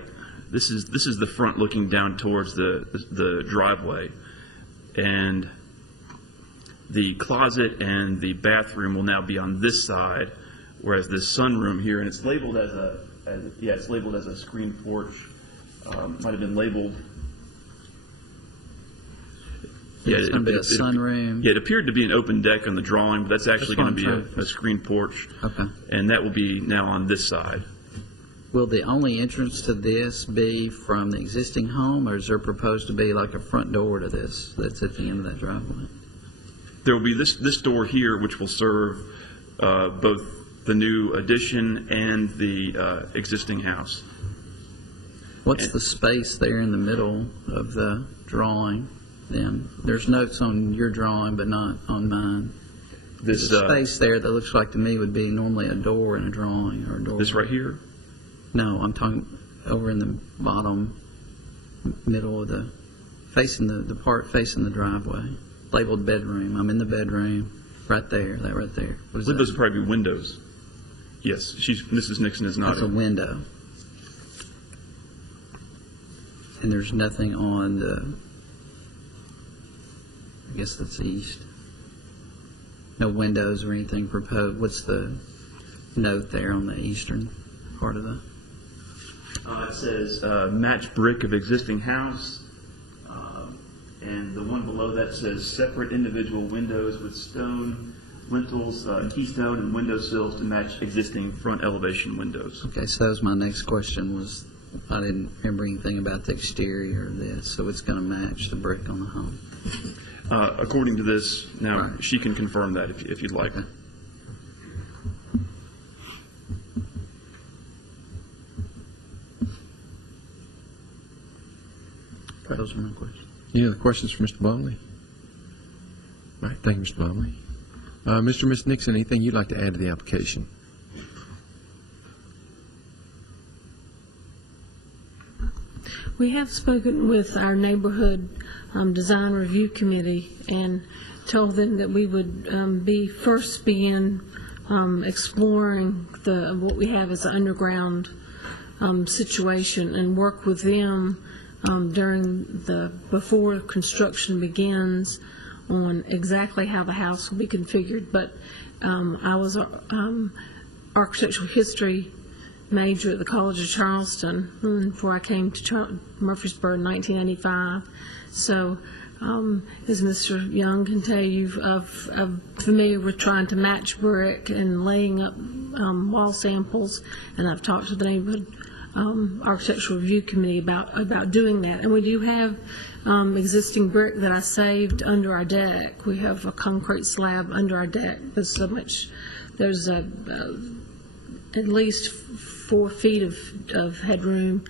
This is the front looking down towards the driveway, and the closet and the bathroom will now be on this side, whereas this sunroom here, and it's labeled as a screen porch. Might have been labeled. Yeah, It's going to be a sunroom. Yeah, it appeared to be an open deck on the drawing, but that's actually going to be a screen porch. Okay. And that will be now on this side. Will the only entrance to this be from the existing home, or is there proposed to be like a front door to this that's at the end of that driveway? There will be this door here, which will serve both the new addition and the existing house. What's the space there in the middle of the drawing then? There's notes on your drawing, but not on mine. This There's a space there that looks like to me would be normally a door in a drawing or a door. this right here. No, I'm talking over in the bottom middle of the part facing the driveway, labeled bedroom. I'm in the bedroom, right there. That right there. What is I believe that? those would probably be windows. Yes, Mrs. Nixon is That's a nodding. window. And there's nothing on I guess that's east. No windows or anything proposed. What's the note there on the eastern part of the? It says match brick of existing house, and the one below that says separate individual windows with stone lintels, keystone, and window sills to match existing front elevation windows. Okay, so that was my next question. Was I didn't remember anything about the exterior of this, so it's going to match the brick on the home. According to this, now Right. she can confirm that if you'd like. Okay. Those are my questions. Any other questions for Mr. Blomley? All right, thank you, Mr. Blomley. Mr. and Ms. Nixon, anything you'd like to add to the application? We have spoken with our neighborhood design review committee and told them that we would begin exploring what we have as an underground situation and work with them before construction begins on exactly how the house will be configured. But I was architectural history major at the College of Charleston before I came to Murfreesboro in 1985. So, as Mr. Young can tell you, I'm familiar with trying to match brick and laying up wall samples, and I've talked to the neighborhood architectural review committee about doing that. And we do have existing brick that I saved under our deck. We have a concrete slab under our deck. There's at least 4 feet of headroom,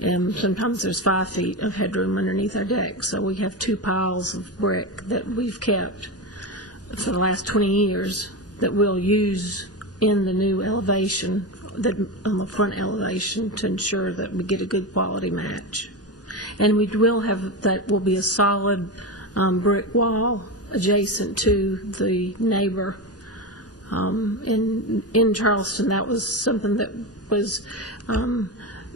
and sometimes there's 5 feet of headroom underneath our deck. So we have 2 piles of brick that we've kept for the last 20 years that we'll use in the new elevation, on the front elevation, to ensure that we get a good quality match. And we will will be a solid brick wall adjacent to the neighbor. In Charleston, that was something that was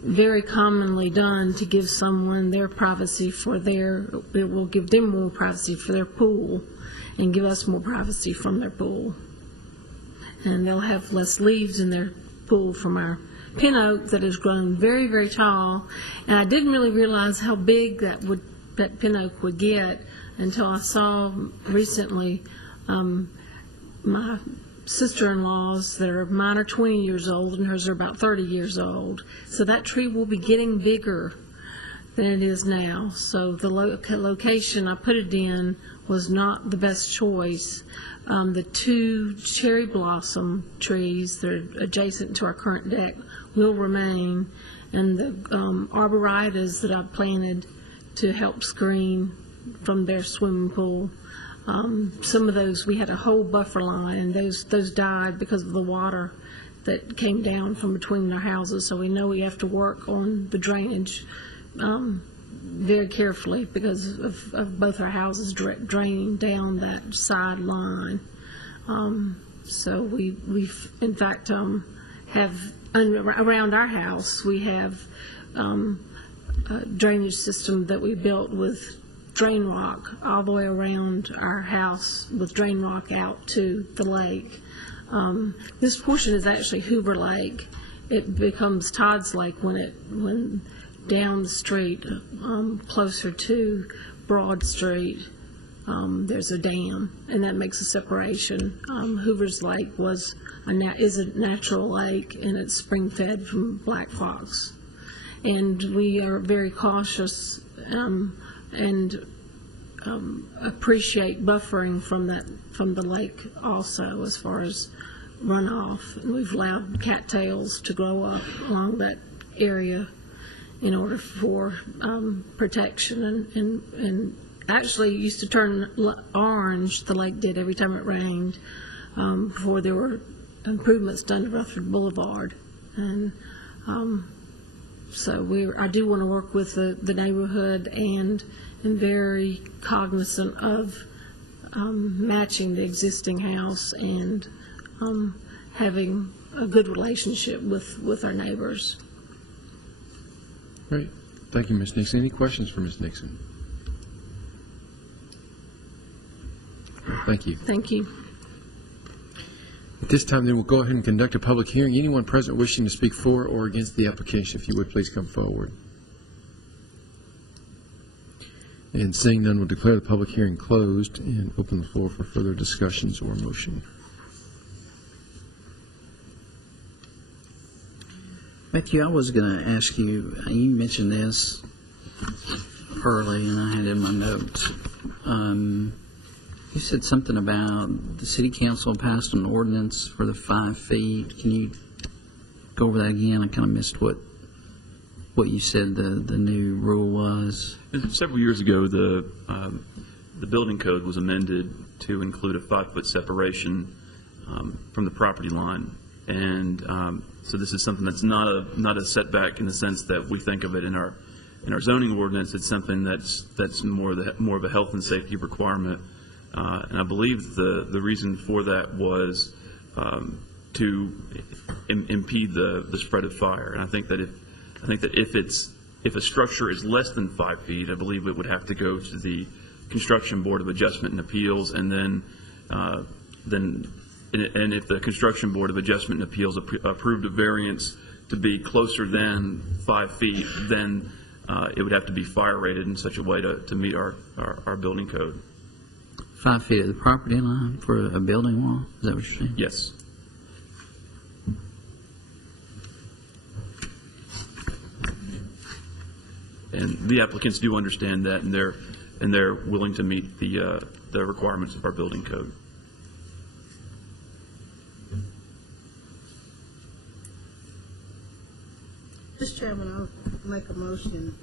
very commonly done to give someone their privacy it will give them more privacy for their pool and give us more privacy from their pool. And they'll have less leaves in their pool from our pin oak that has grown very, very tall. And I didn't really realize how big that pin oak would get until I saw recently my sister-in-laws that are, mine are 20 years old and hers are about 30 years old. So that tree will be getting bigger than it is now. So the location I put it in was not the best choice. The two cherry blossom trees that are adjacent to our current deck will remain, and the arborvitaes that I planted to help screen from their swimming pool. Some of those, we had a whole buffer line, and those died because of the water that came down from between our houses. So we know we have to work on the drainage very carefully because of both our houses draining down that side line. So we've in fact have around our house we have a drainage system that we built with drain rock all the way around our house, with drain rock out to the lake. This portion is actually Hoover Lake. It becomes Todd's Lake when down the street, closer to Broad Street, there's a dam, and that makes a separation. Hoover's Lake is a natural lake, and it's spring-fed from Black Fox. And we are very cautious and appreciate buffering from the lake also, as far as runoff. And we've allowed cattails to grow up along that area in order for protection, and actually used to turn orange, the lake did, every time it rained, before there were improvements done to Rutherford Boulevard. And so I do want to work with the neighborhood and very cognizant of matching the existing house and having a good relationship with our neighbors. Great. Thank you, Ms. Nixon. Any questions for Ms. Nixon? Thank you. Thank you. At this time, then, we'll go ahead and conduct a public hearing. Anyone present wishing to speak for or against the application, if you would, please come forward. And seeing none, we'll declare the public hearing closed and open the floor for further discussions or motion. Matthew, I was going to ask you, you mentioned this early, and I had it in my notes. You said something about the city council passed an ordinance for the 5 feet. Can you go over that again? I kind of missed what you said the new rule was. Several years ago, the building code was amended to include a 5-foot separation from the property line, and so this is something that's not a setback in the sense that we think of it in our zoning ordinance. It's something that's more of a health and safety requirement, and I believe the reason for that was to impede the spread of fire. And I think that if a structure is less than 5 feet, I believe it would have to go to the Construction Board of Adjustment and Appeals, and then if the Construction Board of Adjustment and Appeals approved a variance to be closer than 5 feet, then it would have to be fire rated in such a way to meet our building code. 5 feet of the property line for a building wall? Is that what you're saying? Yes. And the applicants do understand that, and they're willing to meet the requirements of our building code. Mr. Chairman, I'll make a motion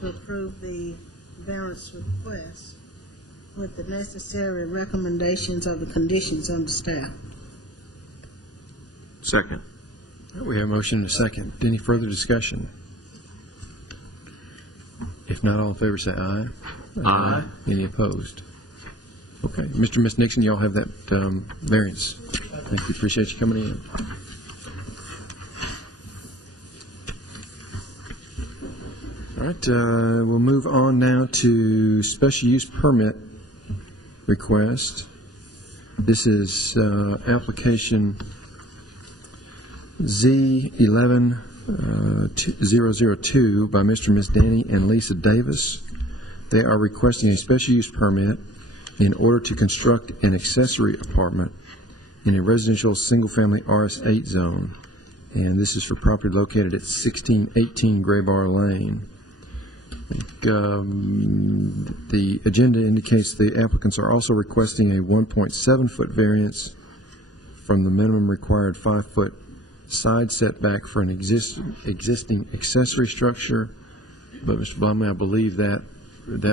to approve the variance request with the necessary recommendations of the conditions under staff. Second. We have a motion and a second. Any further discussion? If not, all in favor say aye. Aye. Any opposed? Okay. Mr. and Ms. Nixon, y'all have that variance. Thank you. Appreciate you coming in. All right. We'll move on now to special use permit request. This is application Z11002 by Mr. and Ms. Danny and Lisa Davis. They are requesting a special use permit in order to construct an accessory apartment in a residential single-family RS8 zone. And this is for property located at 1618 Gray Bar Lane. The agenda indicates the applicants are also requesting a 1.7-foot variance from the minimum required 5-foot side setback for an existing accessory structure. But Mr. Blumley, I believe that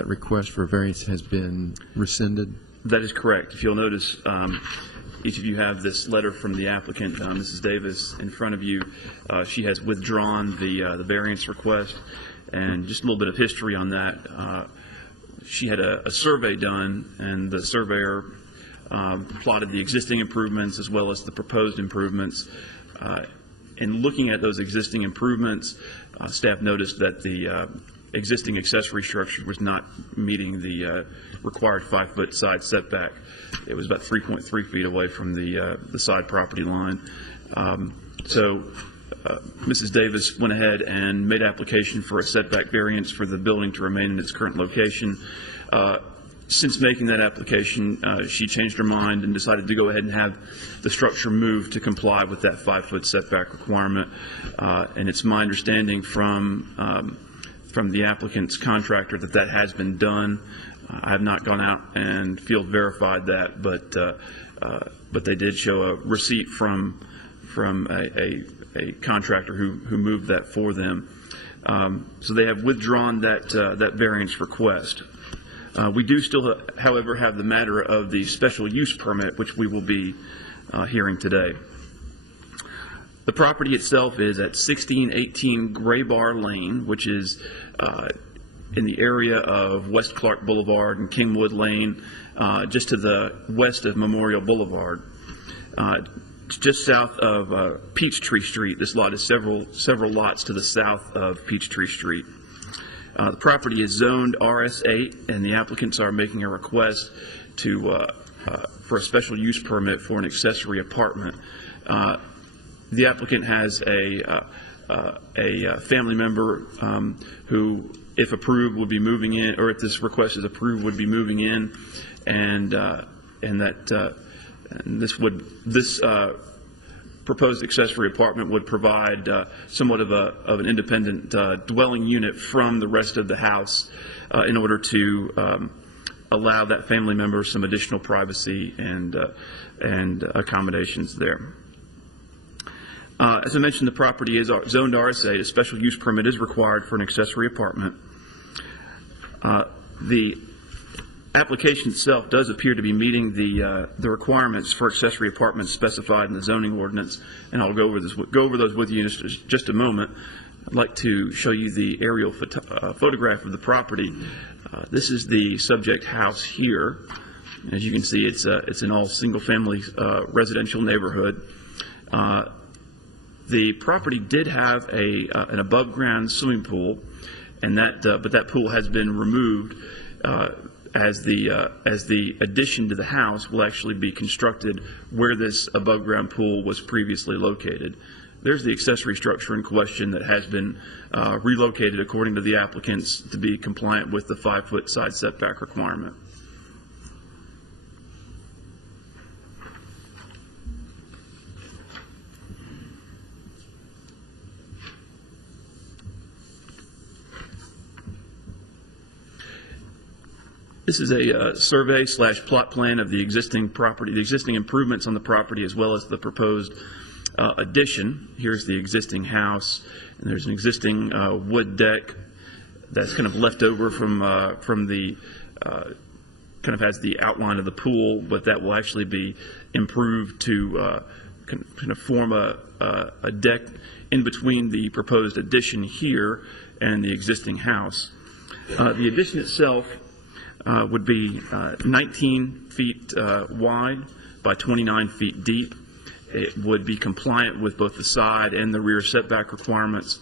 request for variance has been rescinded. That is correct. If you'll notice, each of you have this letter from the applicant, Mrs. Davis, in front of you. She has withdrawn the variance request. And just a little bit of history on that. She had a survey done, and the surveyor plotted the existing improvements as well as the proposed improvements. In looking at those existing improvements, staff noticed that the existing accessory structure was not meeting the required 5-foot side setback. It was about 3.3 feet away from the side property line. Mrs. Davis went ahead and made application for a setback variance for the building to remain in its current location. Since making that application, she changed her mind and decided to go ahead and have the structure moved to comply with that 5-foot setback requirement. And it's my understanding from the applicant's contractor that that has been done. I have not gone out and field verified that, but they did show a receipt from a contractor who moved that for them. So they have withdrawn that variance request. We do still, however, have the matter of the special use permit, which we will be hearing today. The property itself is at 1618 Gray Bar Lane, which is in the area of West Clark Boulevard and Kingwood Lane, just to the west of Memorial Boulevard. Just south of Peachtree Street. This lot is several lots to the south of Peachtree Street. The property is zoned RS8, and the applicants are making a request for a special use permit for an accessory apartment. The applicant has a family member who, if approved, would be moving in, or if this request is approved, would be moving in, and this proposed accessory apartment would provide somewhat of an independent dwelling unit from the rest of the house in order to allow that family member some additional privacy and accommodations there. As I mentioned, the property is zoned RS8. A special use permit is required for an accessory apartment. The application itself does appear to be meeting the requirements for accessory apartments specified in the zoning ordinance, and I'll go over those with you in just a moment. I'd like to show you the aerial photograph of the property. This is the subject house here. As you can see, it's an all single-family residential neighborhood. The property did have an above-ground swimming pool, and but that pool has been removed. As the addition to the house will actually be constructed where this above-ground pool was previously located. There's the accessory structure in question that has been relocated according to the applicants to be compliant with the 5-foot side setback requirement. This is a survey/plot plan of the existing property, the existing improvements on the property, as well as the proposed addition. Here's the existing house, and there's an existing wood deck that's kind of left over from the kind of has the outline of the pool, but that will actually be improved to kind of form a deck in between the proposed addition here and the existing house. The addition itself would be 19 feet wide by 29 feet deep. It would be compliant with both the side and the rear setback requirements.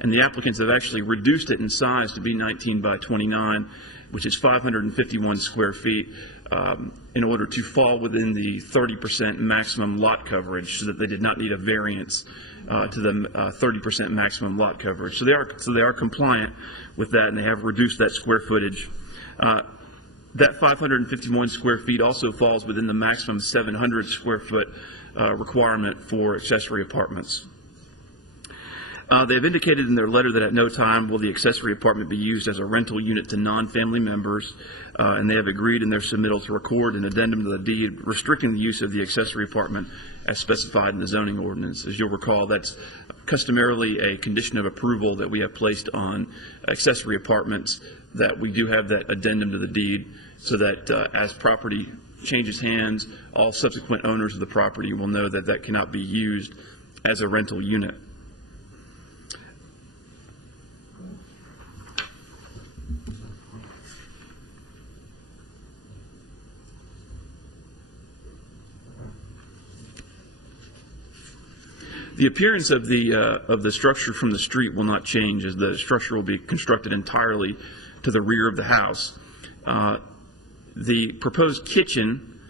And the applicants have actually reduced it in size to be 19 by 29, which is 551 square feet, in order to fall within the 30% maximum lot coverage, so that they did not need a variance to the 30% maximum lot coverage. So they are compliant with that, and they have reduced that square footage. That 551 square feet also falls within the maximum 700 square foot requirement for accessory apartments. They've indicated in their letter that at no time will the accessory apartment be used as a rental unit to non-family members, and they have agreed in their submittal to record an addendum to the deed restricting the use of the accessory apartment as specified in the zoning ordinance. As you'll recall, that's customarily a condition of approval that we have placed on accessory apartments, that we do have that addendum to the deed so that as property changes hands, all subsequent owners of the property will know that that cannot be used as a rental unit. The appearance of the structure from the street will not change, as the structure will be constructed entirely to the rear of the house. The proposed kitchen,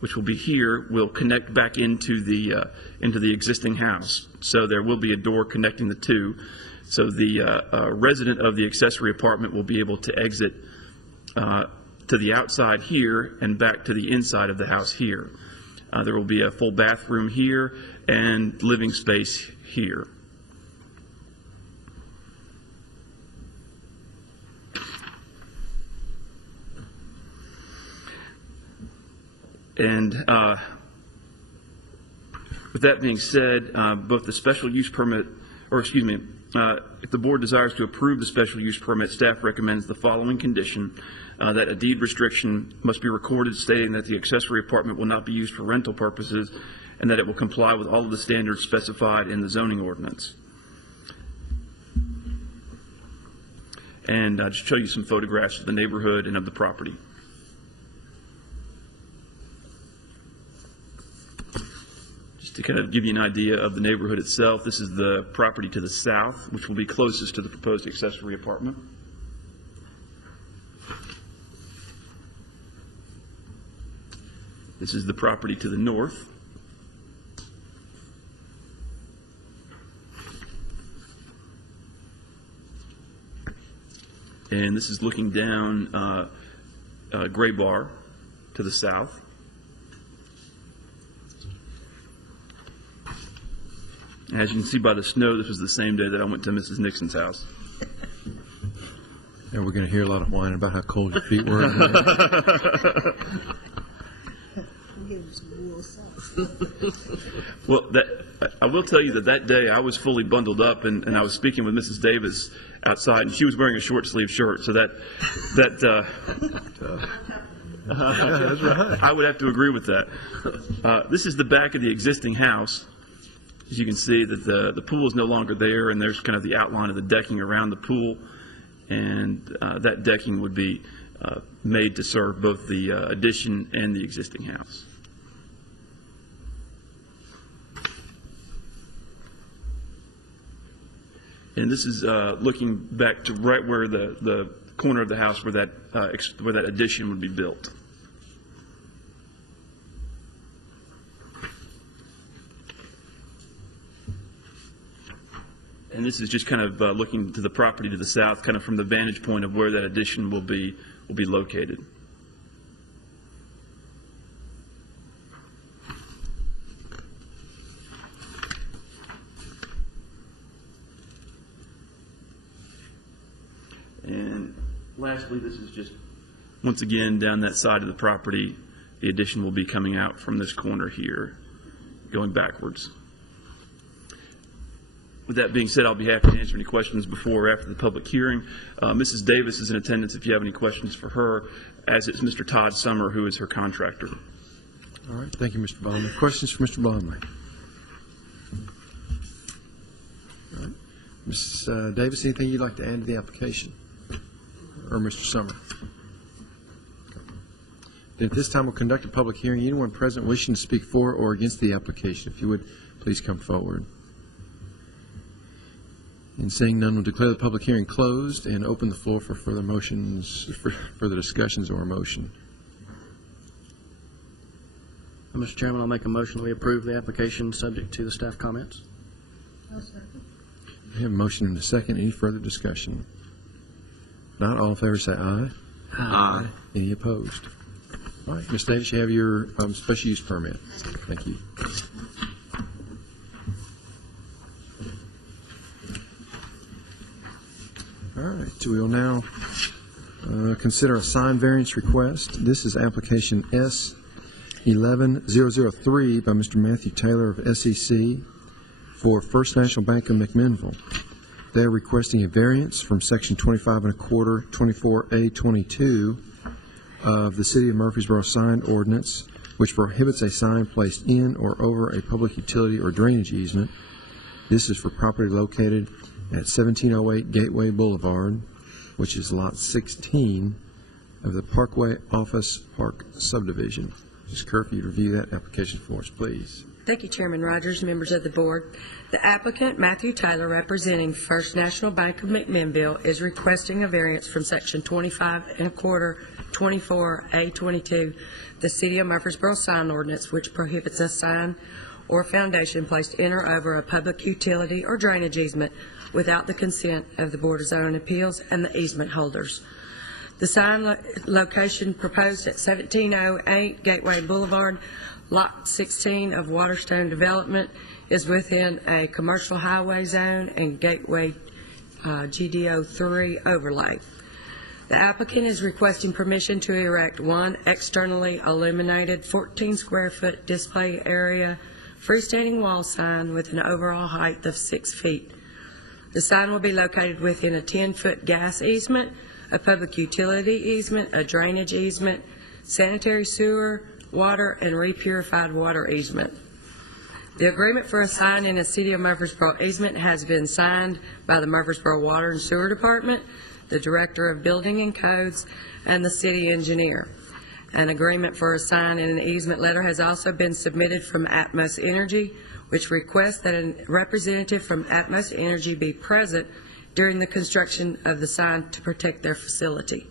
which will be here, will connect back into the existing house. So there will be a door connecting the two. So the resident of the accessory apartment will be able to exit to the outside here and back to the inside of the house here. There will be a full bathroom here and living space here. And with that being said, both the special use permit, or excuse me, if the board desires to approve the special use permit, staff recommends the following condition: that a deed restriction must be recorded stating that the accessory apartment will not be used for rental purposes, and that it will comply with all of the standards specified in the zoning ordinance. And I'll just show you some photographs of the neighborhood and of the property. Just to kind of give you an idea of the neighborhood itself, this is the property to the south, which will be closest to the proposed accessory apartment. This is the property to the north. And this is looking down Gray Bar to the south. As you can see by the snow, this was the same day that I went to Mrs. Nixon's house. And we're going to hear a lot of whining about how cold your feet were. Well, I will tell you that day I was fully bundled up, and I was speaking with Mrs. Davis outside, and she was wearing a short sleeve shirt. So I would have to agree with that. This is the back of the existing house. As you can see, that the pool is no longer there, and there's kind of the outline of the decking around the pool, and that decking would be made to serve both the addition and the existing house. And this is looking back to right where the corner of the house where that addition would be built. And this is just kind of looking to the property to the south, kind of from the vantage point of where that addition will be located. And lastly, this is just, once again, down that side of the property, the addition will be coming out from this corner here, going backwards. With that being said, I'll be happy to answer any questions before or after the public hearing. Mrs. Davis is in attendance if you have any questions for her, as is Mr. Todd Summer, who is her contractor. All right, thank you, Mr. Bondley. Questions for Mr. Bondley? All right. Mrs. Davis, anything you'd like to add to the application? Or Mr. Summer? At this time, we'll conduct a public hearing. Anyone present wishing to speak for or against the application, if you would, please come forward. And seeing none, we'll declare the public hearing closed and open the floor for further motions, for further discussions or a motion. Mr. Chairman, I'll make a motion that we approve the application subject to the staff comments. I have a motion and a second. Any further discussion? Not all in favor say aye. Aye. Any opposed? All right, Ms. Davis, you have your special use permit. Thank you. All right, so we will now consider a sign variance request. This is application S11003 by Mr. Matthew Taylor of SEC for First National Bank of McMinnville. They are requesting a variance from section 25 1/4, 24A22 of the City of Murfreesboro sign ordinance, which prohibits a sign placed in or over a public utility or drainage easement. This is for property located at 1708 Gateway Boulevard, which is lot 16 of the Parkway Office Park subdivision. Ms. Kerr, if you'd review that application for us, please. Thank you, Chairman Rogers, members of the board. The applicant, Matthew Taylor, representing First National Bank of McMinnville, is requesting a variance from section 25 1/4, 24A22, the City of Murfreesboro sign ordinance, which prohibits a sign or foundation placed in or over a public utility or drainage easement without the consent of the Board of Zoning Appeals and the easement holders. The sign location proposed at 1708 Gateway Boulevard, Lot 16 of Waterstone Development, is within a commercial highway zone and Gateway GDO 3 overlay. The applicant is requesting permission to erect one externally illuminated 14 square foot display area freestanding wall sign with an overall height of 6 feet. The sign will be located within a 10-foot gas easement, a public utility easement, a drainage easement, sanitary sewer, water, and repurified water easement. The agreement for a sign in a City of Murfreesboro easement has been signed by the Murfreesboro Water and Sewer Department, the Director of Building and Codes, and the City Engineer. An agreement for a sign in an easement letter has also been submitted from Atmos Energy, which requests that a representative from Atmos Energy be present during the construction of the sign to protect their facility.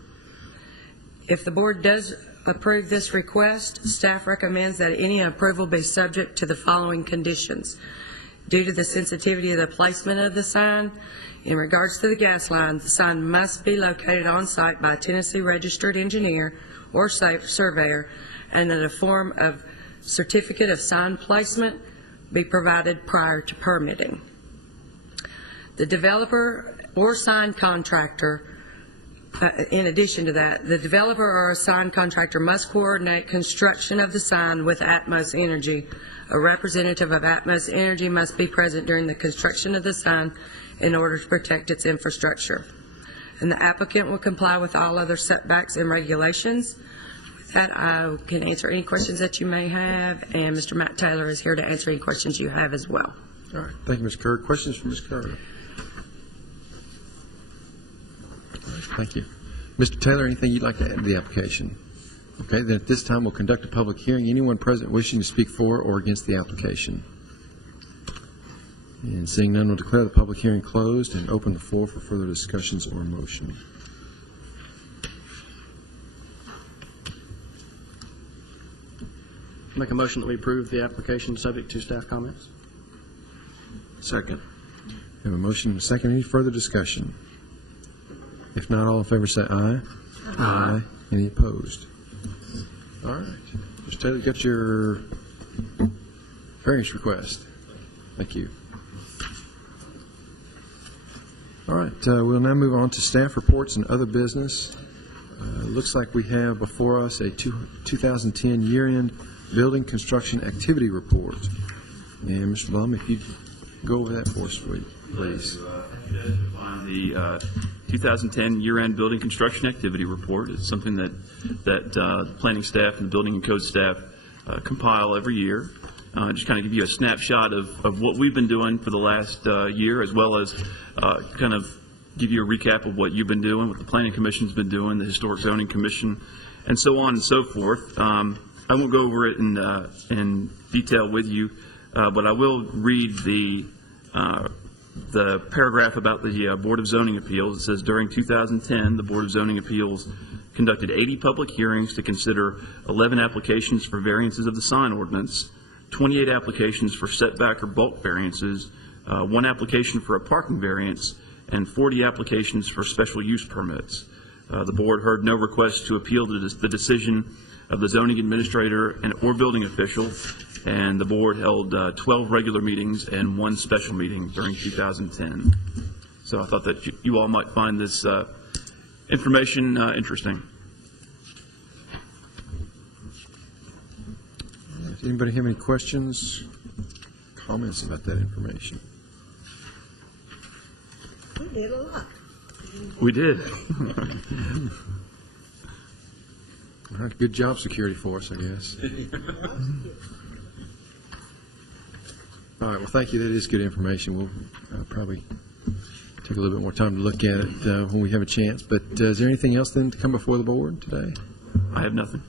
If the board does approve this request, staff recommends that any approval be subject to the following conditions. Due to the sensitivity of the placement of the sign, in regards to the gas line, the sign must be located on site by a Tennessee registered engineer or surveyor, and that a form of certificate of sign placement be provided prior to permitting. The developer or sign contractor, in addition to that, the developer or a sign contractor must coordinate construction of the sign with Atmos Energy. A representative of Atmos Energy must be present during the construction of the sign in order to protect its infrastructure. And the applicant will comply with all other setbacks and regulations. With that, I can answer any questions that you may have, and Mr. Matt Taylor is here to answer any questions you have as well. All right. Thank you, Ms. Kerr. Questions from Ms. Kerr? Thank you. Mr. Taylor, anything you'd like to add to the application? Okay, then at this time we'll conduct a public hearing. Anyone present wishing to speak for or against the application? And seeing none, we'll declare the public hearing closed and open the floor for further discussions or motion. Make a motion that we approve the application subject to staff comments. Second. We have a motion and a second. Any further discussion? If not, all in favor say aye. Aye. Any opposed? All right. Mr. Taylor, you got your variance request. Thank you. All right. We'll now move on to staff reports and other business. Looks like we have before us a 2010 year-end building construction activity report. And Mr. Blum, if you'd go over that for us, please. The 2010 year-end building construction activity report is something that the planning staff and the building and code staff compile every year. Just kind of give you a snapshot of what we've been doing for the last year, as well as kind of give you a recap of what you've been doing, what the Planning Commission's been doing, the Historic Zoning Commission, and so on and so forth. I won't go over it in detail with you, but I will read the paragraph about the Board of Zoning Appeals. It says, during 2010, the Board of Zoning Appeals conducted 80 public hearings to consider 11 applications for variances of the sign ordinance, 28 applications for setback or bulk variances, 1 application for a parking variance, and 40 applications for special use permits. The board heard no request to appeal the decision of the zoning administrator or building official, and the board held 12 regular meetings and 1 special meeting during 2010. So I thought that you all might find this information interesting. Does anybody have any questions, comments about that information? We did a lot. We did. All right, good job security force, I guess. All right, well, thank you. That is good information. We'll probably take a little bit more time to look at it when we have a chance. But is there anything else then to come before the board today? I have nothing.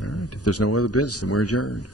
All right, if there's no other business, then we're adjourned.